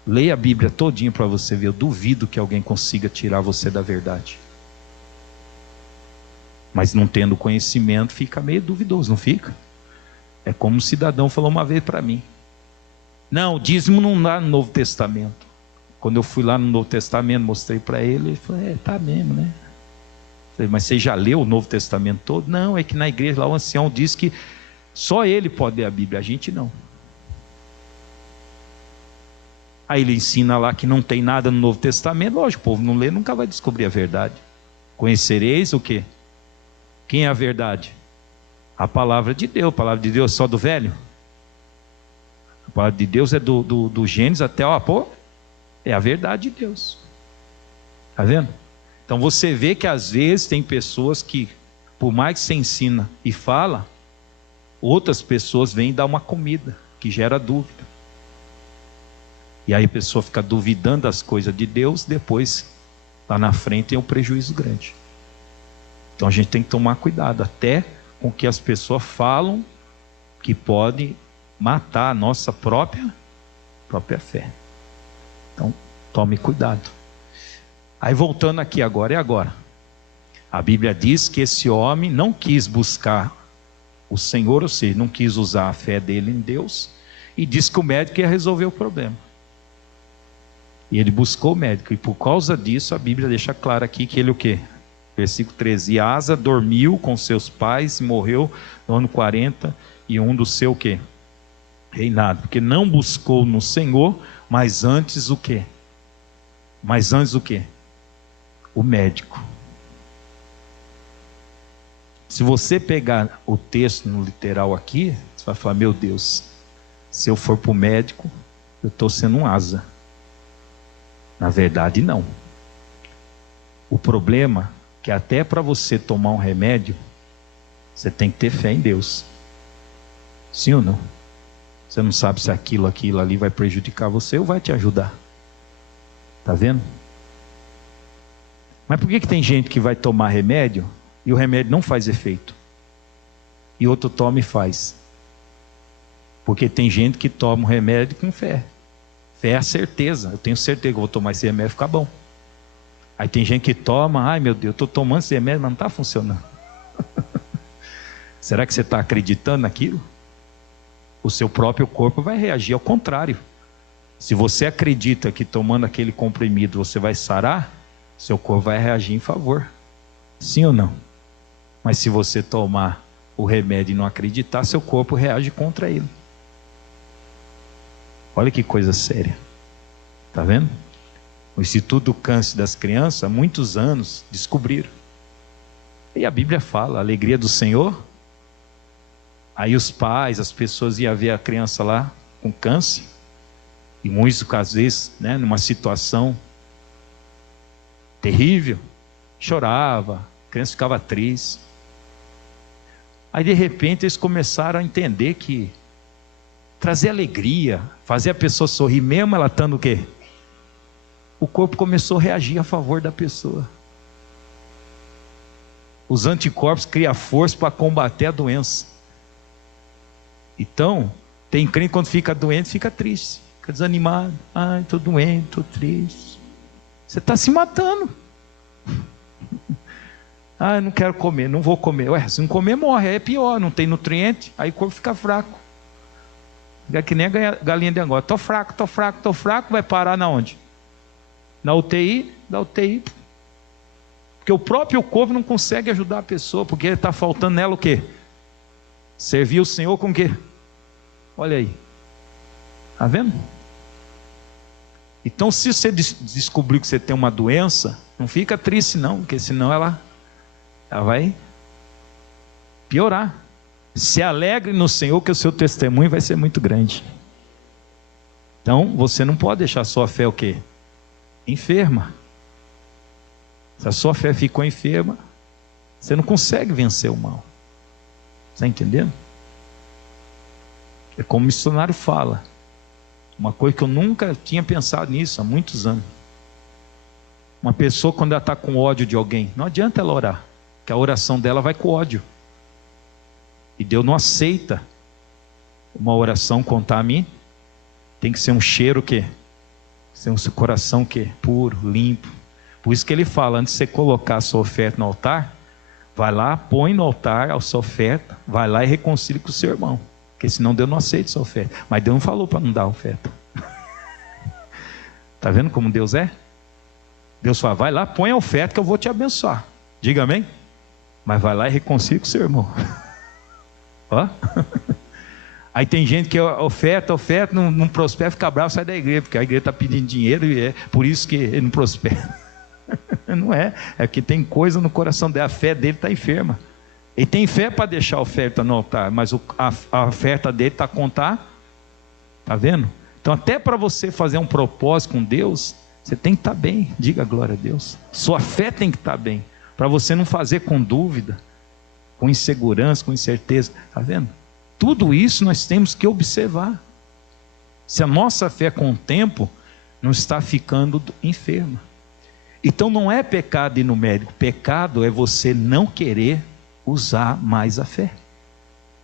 Leia a Bíblia todinha para você ver. Eu duvido que alguém consiga tirar você da verdade. Mas não tendo conhecimento, fica meio duvidoso, não fica? É como um cidadão falou uma vez para mim. Não, o dízimo não dá no Novo Testamento. Quando eu fui lá no Novo Testamento, mostrei para ele, ele falou, tá mesmo, né? Falei, mas você já leu o Novo Testamento todo? Não, é que na igreja lá o ancião diz que só ele pode ler a Bíblia, a gente não. Aí ele ensina lá que não tem nada no Novo Testamento. Lógico, o povo não lê, nunca vai descobrir a verdade. Conhecereis o quê? Quem é a verdade? A palavra de Deus. A palavra de Deus é só do velho? A palavra de Deus é do Gênesis até é a verdade de Deus. Está vendo? Então você vê que às vezes tem pessoas que, por mais que você ensina e fala, outras pessoas vêm dar uma comida que gera dúvida. E aí a pessoa fica duvidando das coisas de Deus, depois lá na frente tem um prejuízo grande. Então a gente tem que tomar cuidado até com o que as pessoas falam, que pode matar a nossa própria fé. Então tome cuidado. Aí voltando aqui agora. A Bíblia diz que esse homem não quis buscar o Senhor, ou seja, não quis usar a fé dele em Deus, e disse que o médico ia resolver o problema. E ele buscou o médico, e por causa disso a Bíblia deixa claro aqui que ele o quê? Versículo 13, e Asa dormiu com seus pais e morreu no ano 41 do seu o quê? Reinado, porque não buscou no Senhor, mas antes o quê? O médico. Se você pegar o texto no literal aqui, você vai falar, meu Deus, se eu for para o médico, eu estou sendo um asa. Na verdade, não. O problema é que até para você tomar um remédio, você tem que ter fé em Deus. Sim ou não? Você não sabe se aquilo ali vai prejudicar você ou vai te ajudar. Está vendo? Mas por que tem gente que vai tomar remédio e o remédio não faz efeito? E outro toma e faz. Porque tem gente que toma o remédio com fé. Fé é a certeza. Eu tenho certeza que eu vou tomar esse remédio e ficar bom. Aí tem gente que toma, ai meu Deus, eu estou tomando esse remédio, mas não está funcionando. Será que você está acreditando naquilo? O seu próprio corpo vai reagir ao contrário. Se você acredita que tomando aquele comprimido você vai sarar, seu corpo vai reagir em favor. Sim ou não? Mas se você tomar o remédio e não acreditar, seu corpo reage contra ele. Olha que coisa séria. Está vendo? O Instituto do Câncer das Crianças, há muitos anos, descobriram. E a Bíblia fala, a alegria do Senhor. Aí os pais, as pessoas iam ver a criança lá com câncer. E muitos, às vezes, né, numa situação terrível, chorava, a criança ficava triste. Aí de repente eles começaram a entender que trazer alegria, fazer a pessoa sorrir, mesmo ela estando o quê? O corpo começou a reagir a favor da pessoa. Os anticorpos criam força para combater a doença. Então, tem crente que quando fica doente, fica triste, fica desanimado. Ai, estou doente, estou triste. Você está se matando. Ah, eu não quero comer, não vou comer. Ué, se não comer, morre, aí é pior, não tem nutriente, aí o corpo fica fraco. Fica que nem a galinha de Angola. Estou fraco, vai parar na onde? Na UTI, da UTI. Porque o próprio corpo não consegue ajudar a pessoa, porque está faltando nela o quê? Servir o Senhor com o quê? Olha aí. Está vendo? Então, se você descobrir que você tem uma doença, não fica triste não, porque senão ela vai piorar. Se alegre no Senhor, que o seu testemunho vai ser muito grande. Então, você não pode deixar a sua fé o quê? Enferma. Se a sua fé ficou enferma, você não consegue vencer o mal. Está entendendo? É como o missionário fala. Uma coisa que eu nunca tinha pensado nisso há muitos anos. Uma pessoa, quando ela está com ódio de alguém, não adianta ela orar, que a oração dela vai com ódio. E Deus não aceita uma oração contra mim. Tem que ser um cheiro que ser um coração que puro, limpo. Por isso que ele fala, antes de você colocar a sua oferta no altar, vai lá, põe no altar a sua oferta, vai lá e reconcilia com o seu irmão, porque senão Deus não aceita a sua oferta. Mas Deus não falou para não dar a oferta. Está vendo como Deus é? Deus fala, vai lá, põe a oferta que eu vou te abençoar. Diga amém? Mas vai lá e reconcilia com o seu irmão. Ó. Aí tem gente que oferta, não prospera, fica bravo, sai da igreja, porque a igreja está pedindo dinheiro e é por isso que ele não prospera. Não é, é que tem coisa no coração dele, a fé dele está enferma. Ele tem fé para deixar a oferta no altar, mas a oferta dele está a contar. Está vendo? Então até para você fazer um propósito com Deus, você tem que estar bem, diga glória a Deus. Sua fé tem que estar bem, para você não fazer com dúvida, com insegurança, com incerteza. Está vendo? Tudo isso nós temos que observar. Se a nossa fé com o tempo não está ficando enferma. Então não é pecado ir no médico. Pecado é você não querer usar mais a fé.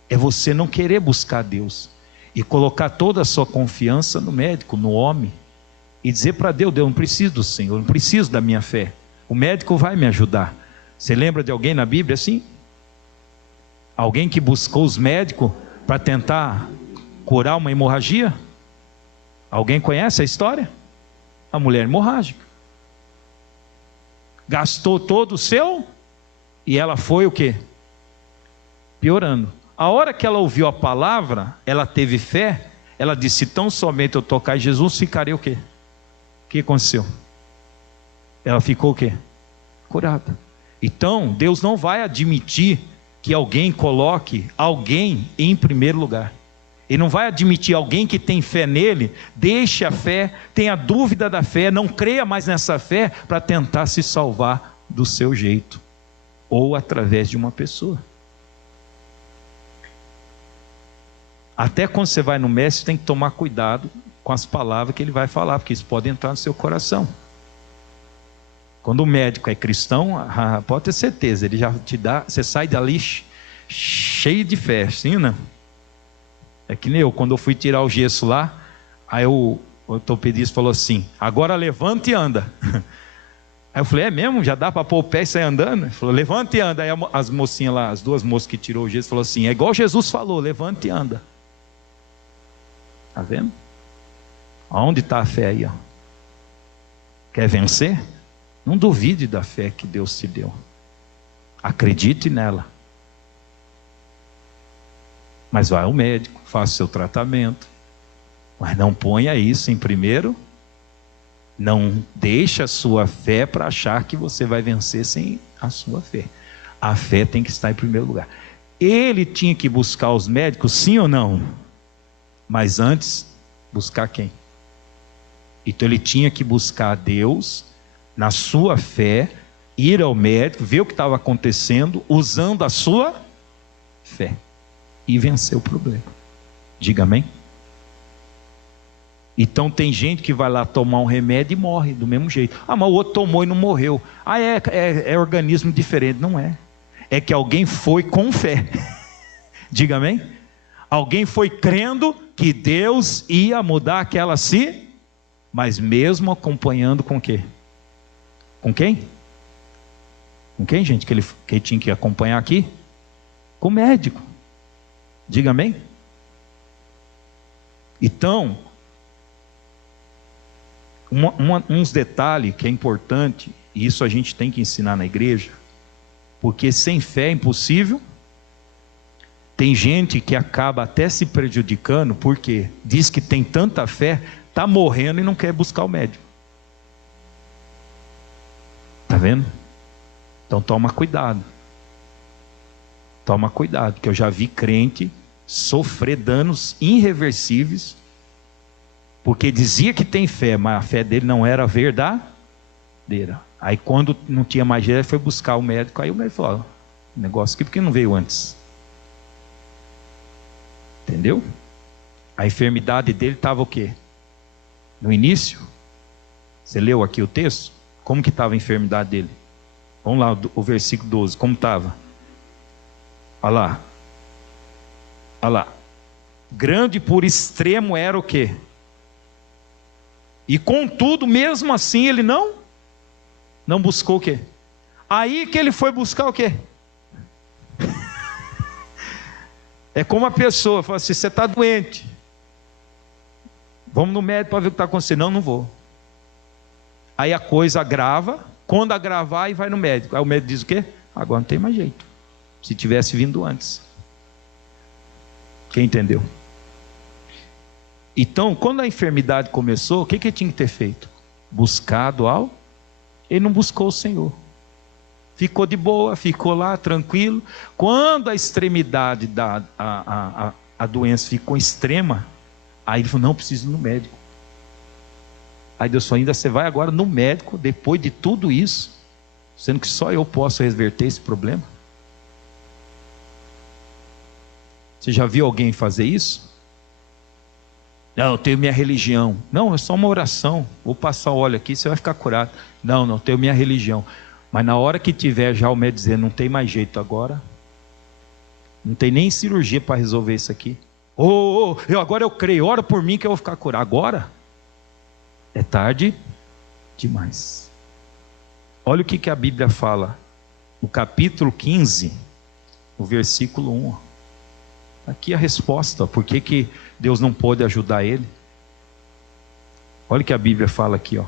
É você não querer buscar Deus. E colocar toda a sua confiança no médico, no homem. E dizer para Deus, Deus, eu não preciso do Senhor, eu não preciso da minha fé. O médico vai me ajudar. Você lembra de alguém na Bíblia assim? Alguém que buscou os médicos para tentar curar uma hemorragia? Alguém conhece a história? A mulher hemorrágica. Gastou todo o seu e ela foi o quê? Piorando. A hora que ela ouviu a palavra, ela teve fé, ela disse, tão somente eu tocar em Jesus, ficarei o quê? O que aconteceu? Ela ficou o quê? Curada. Então, Deus não vai admitir que alguém coloque alguém em primeiro lugar. Ele não vai admitir alguém que tem fé nele, deixe a fé, tenha dúvida da fé, não creia mais nessa fé, para tentar se salvar do seu jeito, ou através de uma pessoa. Até quando você vai no médico, tem que tomar cuidado com as palavras que ele vai falar, porque isso pode entrar no seu coração. Quando o médico é cristão, pode ter certeza, ele já te dá, você sai dali cheio de fé, sim ou não? É que nem eu, quando eu fui tirar o gesso lá, aí o ortopedista falou assim: agora levanta e anda. Aí eu falei: é mesmo? Já dá para pôr o pé e sair andando? Ele falou: levanta e anda. Aí as mocinhas lá, as duas moças que tirou o gesso, falou assim: é igual Jesus falou, levanta e anda. Está vendo? Aonde está a fé aí? Ó? Quer vencer? Não duvide da fé que Deus te deu. Acredite nela. Mas vai ao médico, faça o seu tratamento. Mas não ponha isso em primeiro. Não deixe a sua fé para achar que você vai vencer sem a sua fé. A fé tem que estar em primeiro lugar. Ele tinha que buscar os médicos, sim ou não? Mas antes, buscar quem? Então ele tinha que buscar Deus na sua fé, ir ao médico, ver o que estava acontecendo, usando a sua fé, e vencer o problema. Diga amém? Então tem gente que vai lá tomar um remédio e morre do mesmo jeito. Ah, mas o outro tomou e não morreu. Ah, é organismo diferente. Não é. É que alguém foi com fé. Diga amém? Alguém foi crendo que Deus ia mudar aquela mas mesmo acompanhando com o quê? Com quem? Com quem, gente, que ele tinha que acompanhar aqui? Com o médico. Diga amém? Então, uns detalhes que é importante, e isso a gente tem que ensinar na igreja, porque sem fé é impossível. Tem gente que acaba até se prejudicando, porque diz que tem tanta fé, está morrendo e não quer buscar o médico. Está vendo? Então toma cuidado. Toma cuidado, que eu já vi crente sofrer danos irreversíveis, porque dizia que tem fé, mas a fé dele não era verdadeira. Aí quando não tinha mais jeito, ele foi buscar o médico, aí o médico falou: negócio aqui, por que não veio antes? Entendeu? A enfermidade dele estava o quê? No início? Você leu aqui o texto? Como que estava a enfermidade dele? Vamos lá, o versículo 12, como estava? Olha lá. Olha lá. Grande por extremo era o quê? E contudo, mesmo assim, ele não buscou o quê? Aí que ele foi buscar o quê? É como a pessoa fala assim: você está doente, vamos no médico para ver o que está acontecendo. Não vou. Aí a coisa agrava. Quando agravar, aí vai no médico. Aí o médico diz o quê? Agora não tem mais jeito. Se tivesse vindo antes. Quem entendeu? Então, quando a enfermidade começou, o que ele tinha que ter feito? Buscado Ele não buscou o Senhor. Ficou de boa, ficou lá tranquilo. Quando a extremidade a doença ficou extrema, aí ele falou: não, preciso ir no médico. Aí Deus falou: ainda você vai agora no médico, depois de tudo isso, sendo que só eu posso reverter esse problema? Você já viu alguém fazer isso? Não, eu tenho minha religião. Não, é só uma oração. Vou passar o óleo aqui, você vai ficar curado. Não, eu tenho minha religião. Mas na hora que tiver já o médico dizendo: não tem mais jeito agora, não tem nem cirurgia para resolver isso aqui. Agora eu creio, ora por mim que eu vou ficar curado. Agora é tarde demais. Olha o que a Bíblia fala no capítulo 15, no versículo 1. Aqui a resposta, por que Deus não pôde ajudar ele. Olha o que a Bíblia fala aqui,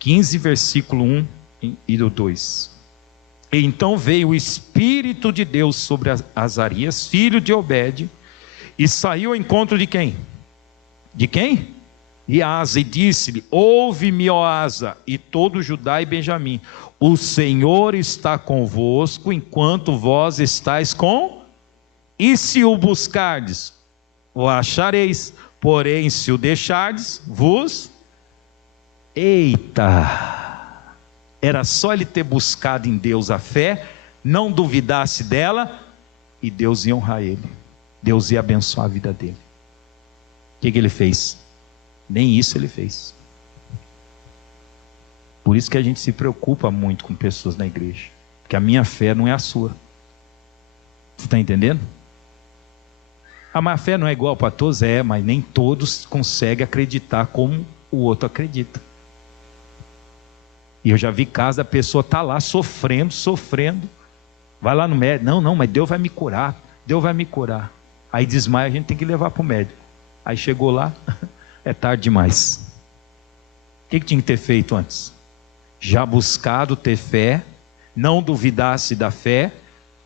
15, versículo 1 e do 2. Então veio o Espírito de Deus sobre Azarias, filho de Obed, e saiu ao encontro de quem? De quem? De Asa, e disse-lhe: ouve-me, ó Asa, e todo Judá e Benjamim, o Senhor está convosco, enquanto vós estáis e se o buscardes, o achareis, porém se o deixardes, Eita! Era só ele ter buscado em Deus a fé, não duvidasse dela, e Deus ia honrar ele. Deus ia abençoar a vida dele. O que ele fez? Nem isso ele fez. Por isso que a gente se preocupa muito com pessoas na igreja. Porque a minha fé não é a sua. Você está entendendo? A má fé não é igual para todos, mas nem todos conseguem acreditar como o outro acredita. E eu já vi casos da pessoa estar lá sofrendo, vai lá no médico, não, mas Deus vai me curar, Deus vai me curar. Aí desmaia, a gente tem que levar para o médico. Aí chegou lá, é tarde demais. O que tinha que ter feito antes? Já buscado ter fé, não duvidasse da fé,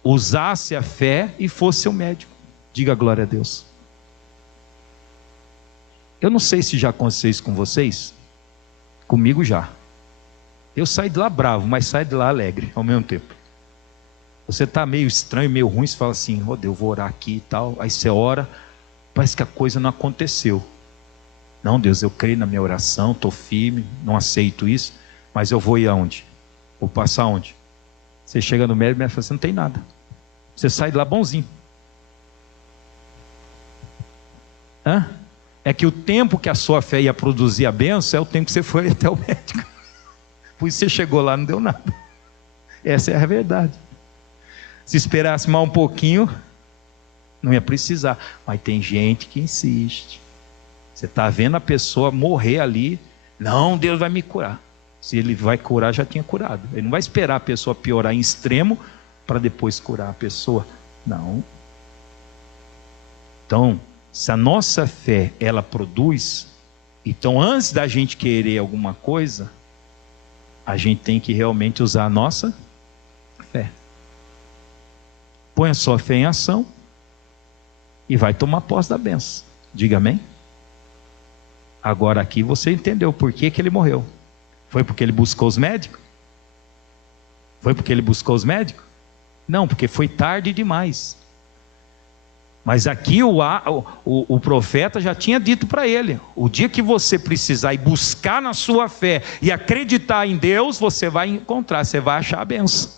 usasse a fé e fosse o médico. Diga glória a Deus. Eu não sei se já aconteceu isso com vocês. Comigo já. Eu saio de lá bravo, mas saio de lá alegre ao mesmo tempo. Você está meio estranho, meio ruim, você fala assim, oh Deus, eu vou orar aqui e tal. Aí você ora, parece que a coisa não aconteceu. Não, Deus, eu creio na minha oração, estou firme, não aceito isso, mas eu vou ir aonde? Vou passar aonde? Você chega no médico e fala assim, não tem nada. Você sai de lá bonzinho. É que o tempo que a sua fé ia produzir a bênção é o tempo que você foi até o médico. Por isso você chegou lá e não deu nada. Essa é a verdade. Se esperasse mais um pouquinho, não ia precisar. Mas tem gente que insiste. Você está vendo a pessoa morrer ali. Não, Deus vai me curar. Se ele vai curar, já tinha curado. Ele não vai esperar a pessoa piorar em extremo para depois curar a pessoa. Não. Então, se a nossa fé, ela produz, então antes da gente querer alguma coisa, a gente tem que realmente usar a nossa fé. Põe a sua fé em ação e vai tomar posse da bênção. Diga amém. Agora aqui você entendeu por que ele morreu. Foi porque ele buscou os médicos? Foi porque ele buscou os médicos? Não, porque foi tarde demais. Mas aqui o profeta já tinha dito para ele, o dia que você precisar e buscar na sua fé e acreditar em Deus, você vai encontrar, você vai achar a bênção.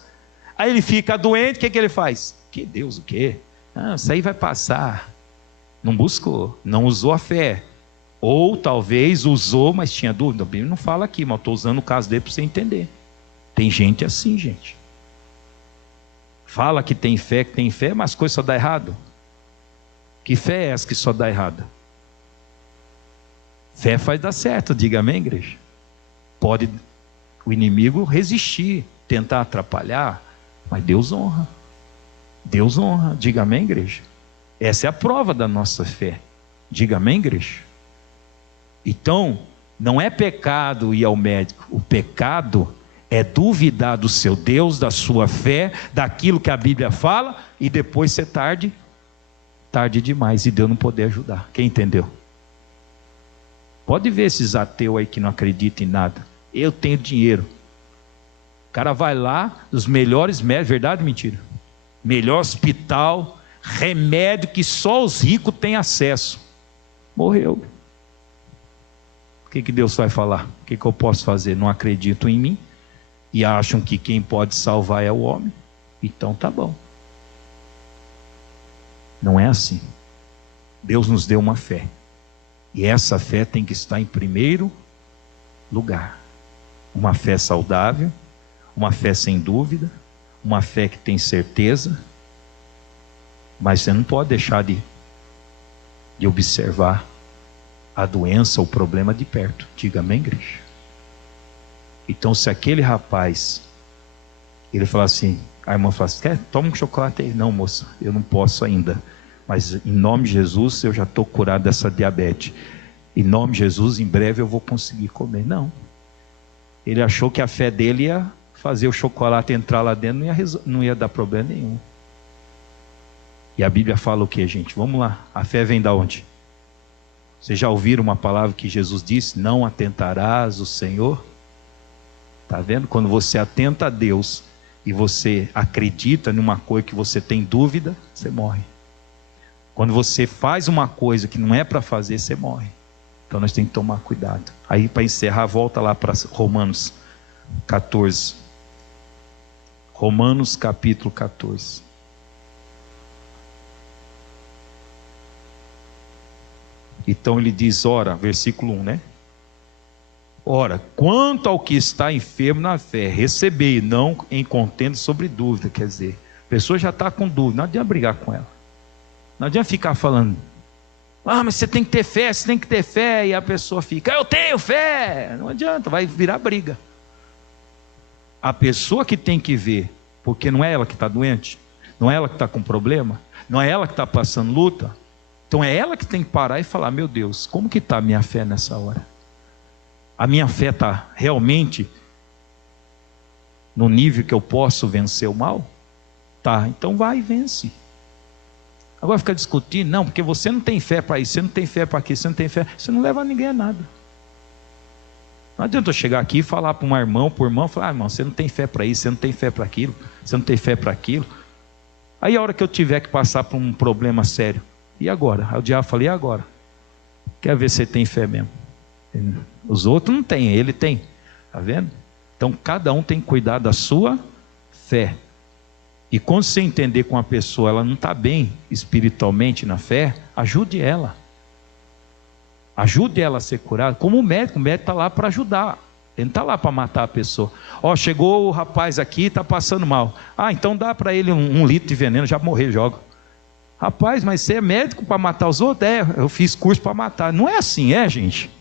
Aí ele fica doente, o que ele faz? Que Deus o quê? Isso aí vai passar. Não buscou, não usou a fé. Ou talvez usou, mas tinha dúvida. A Bíblia não fala aqui, mas eu estou usando o caso dele para você entender. Tem gente assim, gente. Fala que tem fé, mas as coisas só dá errado. Que fé é essa que só dá errado? Fé faz dar certo, diga amém, igreja. Pode o inimigo resistir, tentar atrapalhar, mas Deus honra. Deus honra, diga amém, igreja. Essa é a prova da nossa fé. Diga amém, igreja. Então, não é pecado ir ao médico. O pecado é duvidar do seu Deus, da sua fé, daquilo que a Bíblia fala, e depois ser tarde demais e Deus não poder ajudar. Quem entendeu? Pode ver esses ateus aí que não acreditam em nada. Eu tenho dinheiro. O cara vai lá, os melhores médicos, verdade ou mentira? Melhor hospital, remédio que só os ricos têm acesso. Morreu. O que Deus vai falar? O que eu posso fazer? Não acreditam em mim e acham que quem pode salvar é o homem. Então tá bom. Não é assim. Deus nos deu uma fé. E essa fé tem que estar em primeiro lugar. Uma fé saudável, uma fé sem dúvida, uma fé que tem certeza. Mas você não pode deixar de observar a doença, o problema de perto. Diga amém, igreja. Então, se aquele rapaz, ele fala assim, a irmã fala assim, toma um chocolate aí. Não, moça, eu não posso ainda. Mas em nome de Jesus, eu já estou curado dessa diabetes. Em nome de Jesus, em breve eu vou conseguir comer. Não. Ele achou que a fé dele ia fazer o chocolate entrar lá dentro, não ia dar problema nenhum. E a Bíblia fala o que, gente? Vamos lá. A fé vem da onde? Vocês já ouviram uma palavra que Jesus disse? Não atentarás o Senhor? Está vendo? Quando você atenta a Deus e você acredita numa coisa que você tem dúvida, você morre. Quando você faz uma coisa que não é para fazer, você morre. Então nós temos que tomar cuidado. Aí para encerrar, volta lá para Romanos 14. Romanos capítulo 14. Então ele diz, ora, versículo 1, né? Ora, quanto ao que está enfermo na fé, recebei, não em contenda sobre dúvida. Quer dizer, a pessoa já está com dúvida, não adianta brigar com ela. Não adianta ficar falando, mas você tem que ter fé, você tem que ter fé. E a pessoa fica, eu tenho fé. Não adianta, vai virar briga. A pessoa que tem que ver, porque não é ela que está doente, não é ela que está com problema, não é ela que está passando luta. Então é ela que tem que parar e falar, meu Deus, como que está a minha fé nessa hora? A minha fé está realmente no nível que eu posso vencer o mal? Tá, então vai e vence. Agora fica discutindo, não, porque você não tem fé para isso, você não tem fé para aquilo, você não tem fé, você não leva ninguém a nada. Não adianta eu chegar aqui e falar para um irmão, por irmão, falar, irmão, você não tem fé para isso, você não tem fé para aquilo, você não tem fé para aquilo. Aí a hora que eu tiver que passar por um problema sério, e agora? Aí o diabo fala, e agora? Quer ver se você tem fé mesmo? Os outros não têm, ele tem. Está vendo? Então cada um tem que cuidar da sua fé. E quando você entender com a pessoa, ela não está bem espiritualmente na fé, ajude ela. Ajude ela a ser curada. Como o médico está lá para ajudar. Ele não está lá para matar a pessoa. Chegou o rapaz aqui, está passando mal. Então dá para ele um litro de veneno, já morreu, joga. Rapaz, mas você é médico para matar os outros? Eu fiz curso para matar. Não é assim, gente?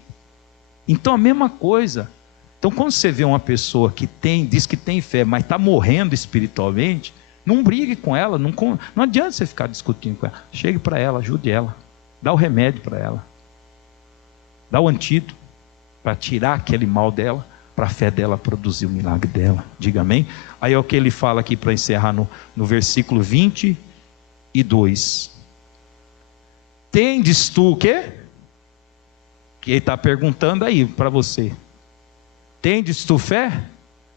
Então a mesma coisa. Então quando você vê uma pessoa que diz que tem fé, mas está morrendo espiritualmente, não brigue com ela, não adianta você ficar discutindo com ela. Chegue para ela, ajude ela. Dá o remédio para ela. Dá o antídoto para tirar aquele mal dela, para a fé dela produzir o milagre dela. Diga amém? Aí é o que ele fala aqui para encerrar no versículo 22. Tendes tu o quê? Que ele está perguntando aí para você. Tendes tu fé?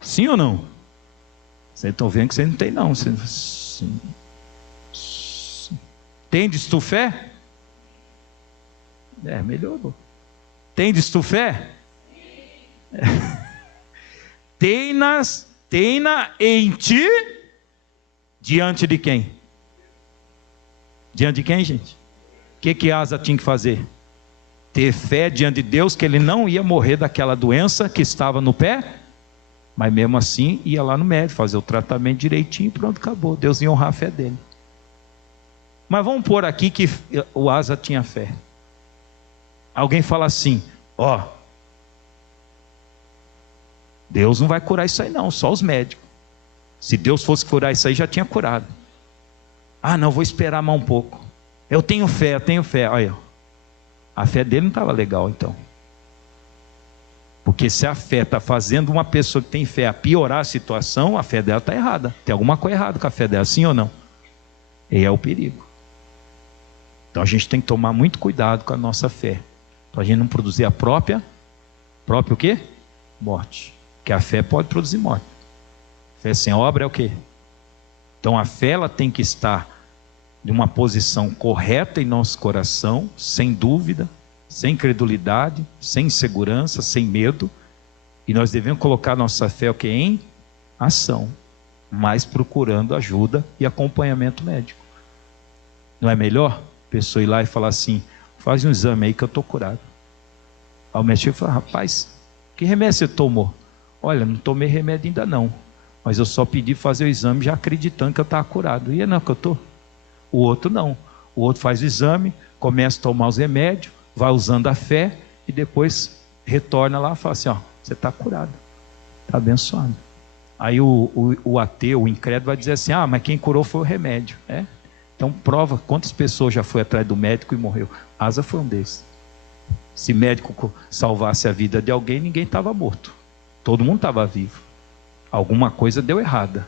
Sim ou não? Vocês estão vendo que você não tem não. Sim. Tendes tu fé? Melhorou. Tendes tu fé? Tenha em ti, diante de quem? Diante de quem, gente? O que Asa tinha que fazer? Ter fé diante de Deus que ele não ia morrer daquela doença que estava no pé, mas mesmo assim ia lá no médico, fazer o tratamento direitinho e pronto, acabou. Deus ia honrar a fé dele. Mas vamos pôr aqui que o Asa tinha fé. Alguém fala assim, Deus não vai curar isso aí não, só os médicos. Se Deus fosse curar isso aí, já tinha curado. Não, vou esperar mais um pouco. Eu tenho fé. Olha, a fé dele não estava legal então. Porque se a fé está fazendo uma pessoa que tem fé a piorar a situação, a fé dela está errada. Tem alguma coisa errada com a fé dela, sim ou não? E é o perigo. Então a gente tem que tomar muito cuidado com a nossa fé, para a gente não produzir a própria o quê? Morte. Porque a fé pode produzir morte. Fé sem obra é o quê? Então a fé ela tem que estar de uma posição correta em nosso coração, sem dúvida, sem incredulidade, sem insegurança, sem medo. E nós devemos colocar nossa fé o quê? Em ação, mas procurando ajuda e acompanhamento médico. Não é melhor a pessoa ir lá e falar assim, faz um exame aí que eu estou curado. Aí o médico fala, rapaz, que remédio você tomou? Olha, não tomei remédio ainda não, mas eu só pedi fazer o exame já acreditando que eu estava curado. E não é que eu estou? O outro não. O outro faz o exame, começa a tomar os remédios, vai usando a fé e depois retorna lá e fala assim, você está curado, está abençoado. Aí o ateu, o incrédulo vai dizer assim, mas quem curou foi o remédio. Então prova quantas pessoas já foi atrás do médico e morreu. Asa foi um desses. Se médico salvasse a vida de alguém, ninguém estava morto. Todo mundo estava vivo. Alguma coisa deu errada.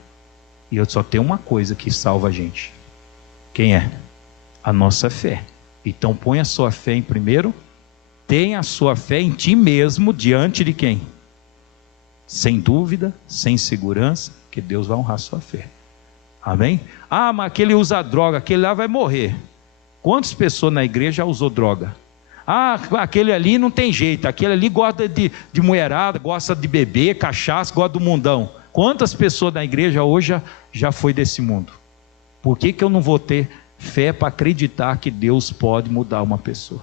E eu só tenho uma coisa que salva a gente. Quem é? A nossa fé. Então põe a sua fé em primeiro. Tenha a sua fé em ti mesmo diante de quem? Sem dúvida, sem segurança, que Deus vai honrar a sua fé. Amém? Mas aquele usa droga, aquele lá vai morrer. Quantas pessoas na igreja já usou droga? Aquele ali não tem jeito, aquele ali gosta de mulherada, gosta de beber, cachaça, gosta do mundão. Quantas pessoas na igreja hoje já foi desse mundo? Por que eu não vou ter fé para acreditar que Deus pode mudar uma pessoa?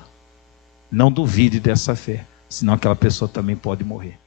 Não duvide dessa fé. senão aquela pessoa também pode morrer.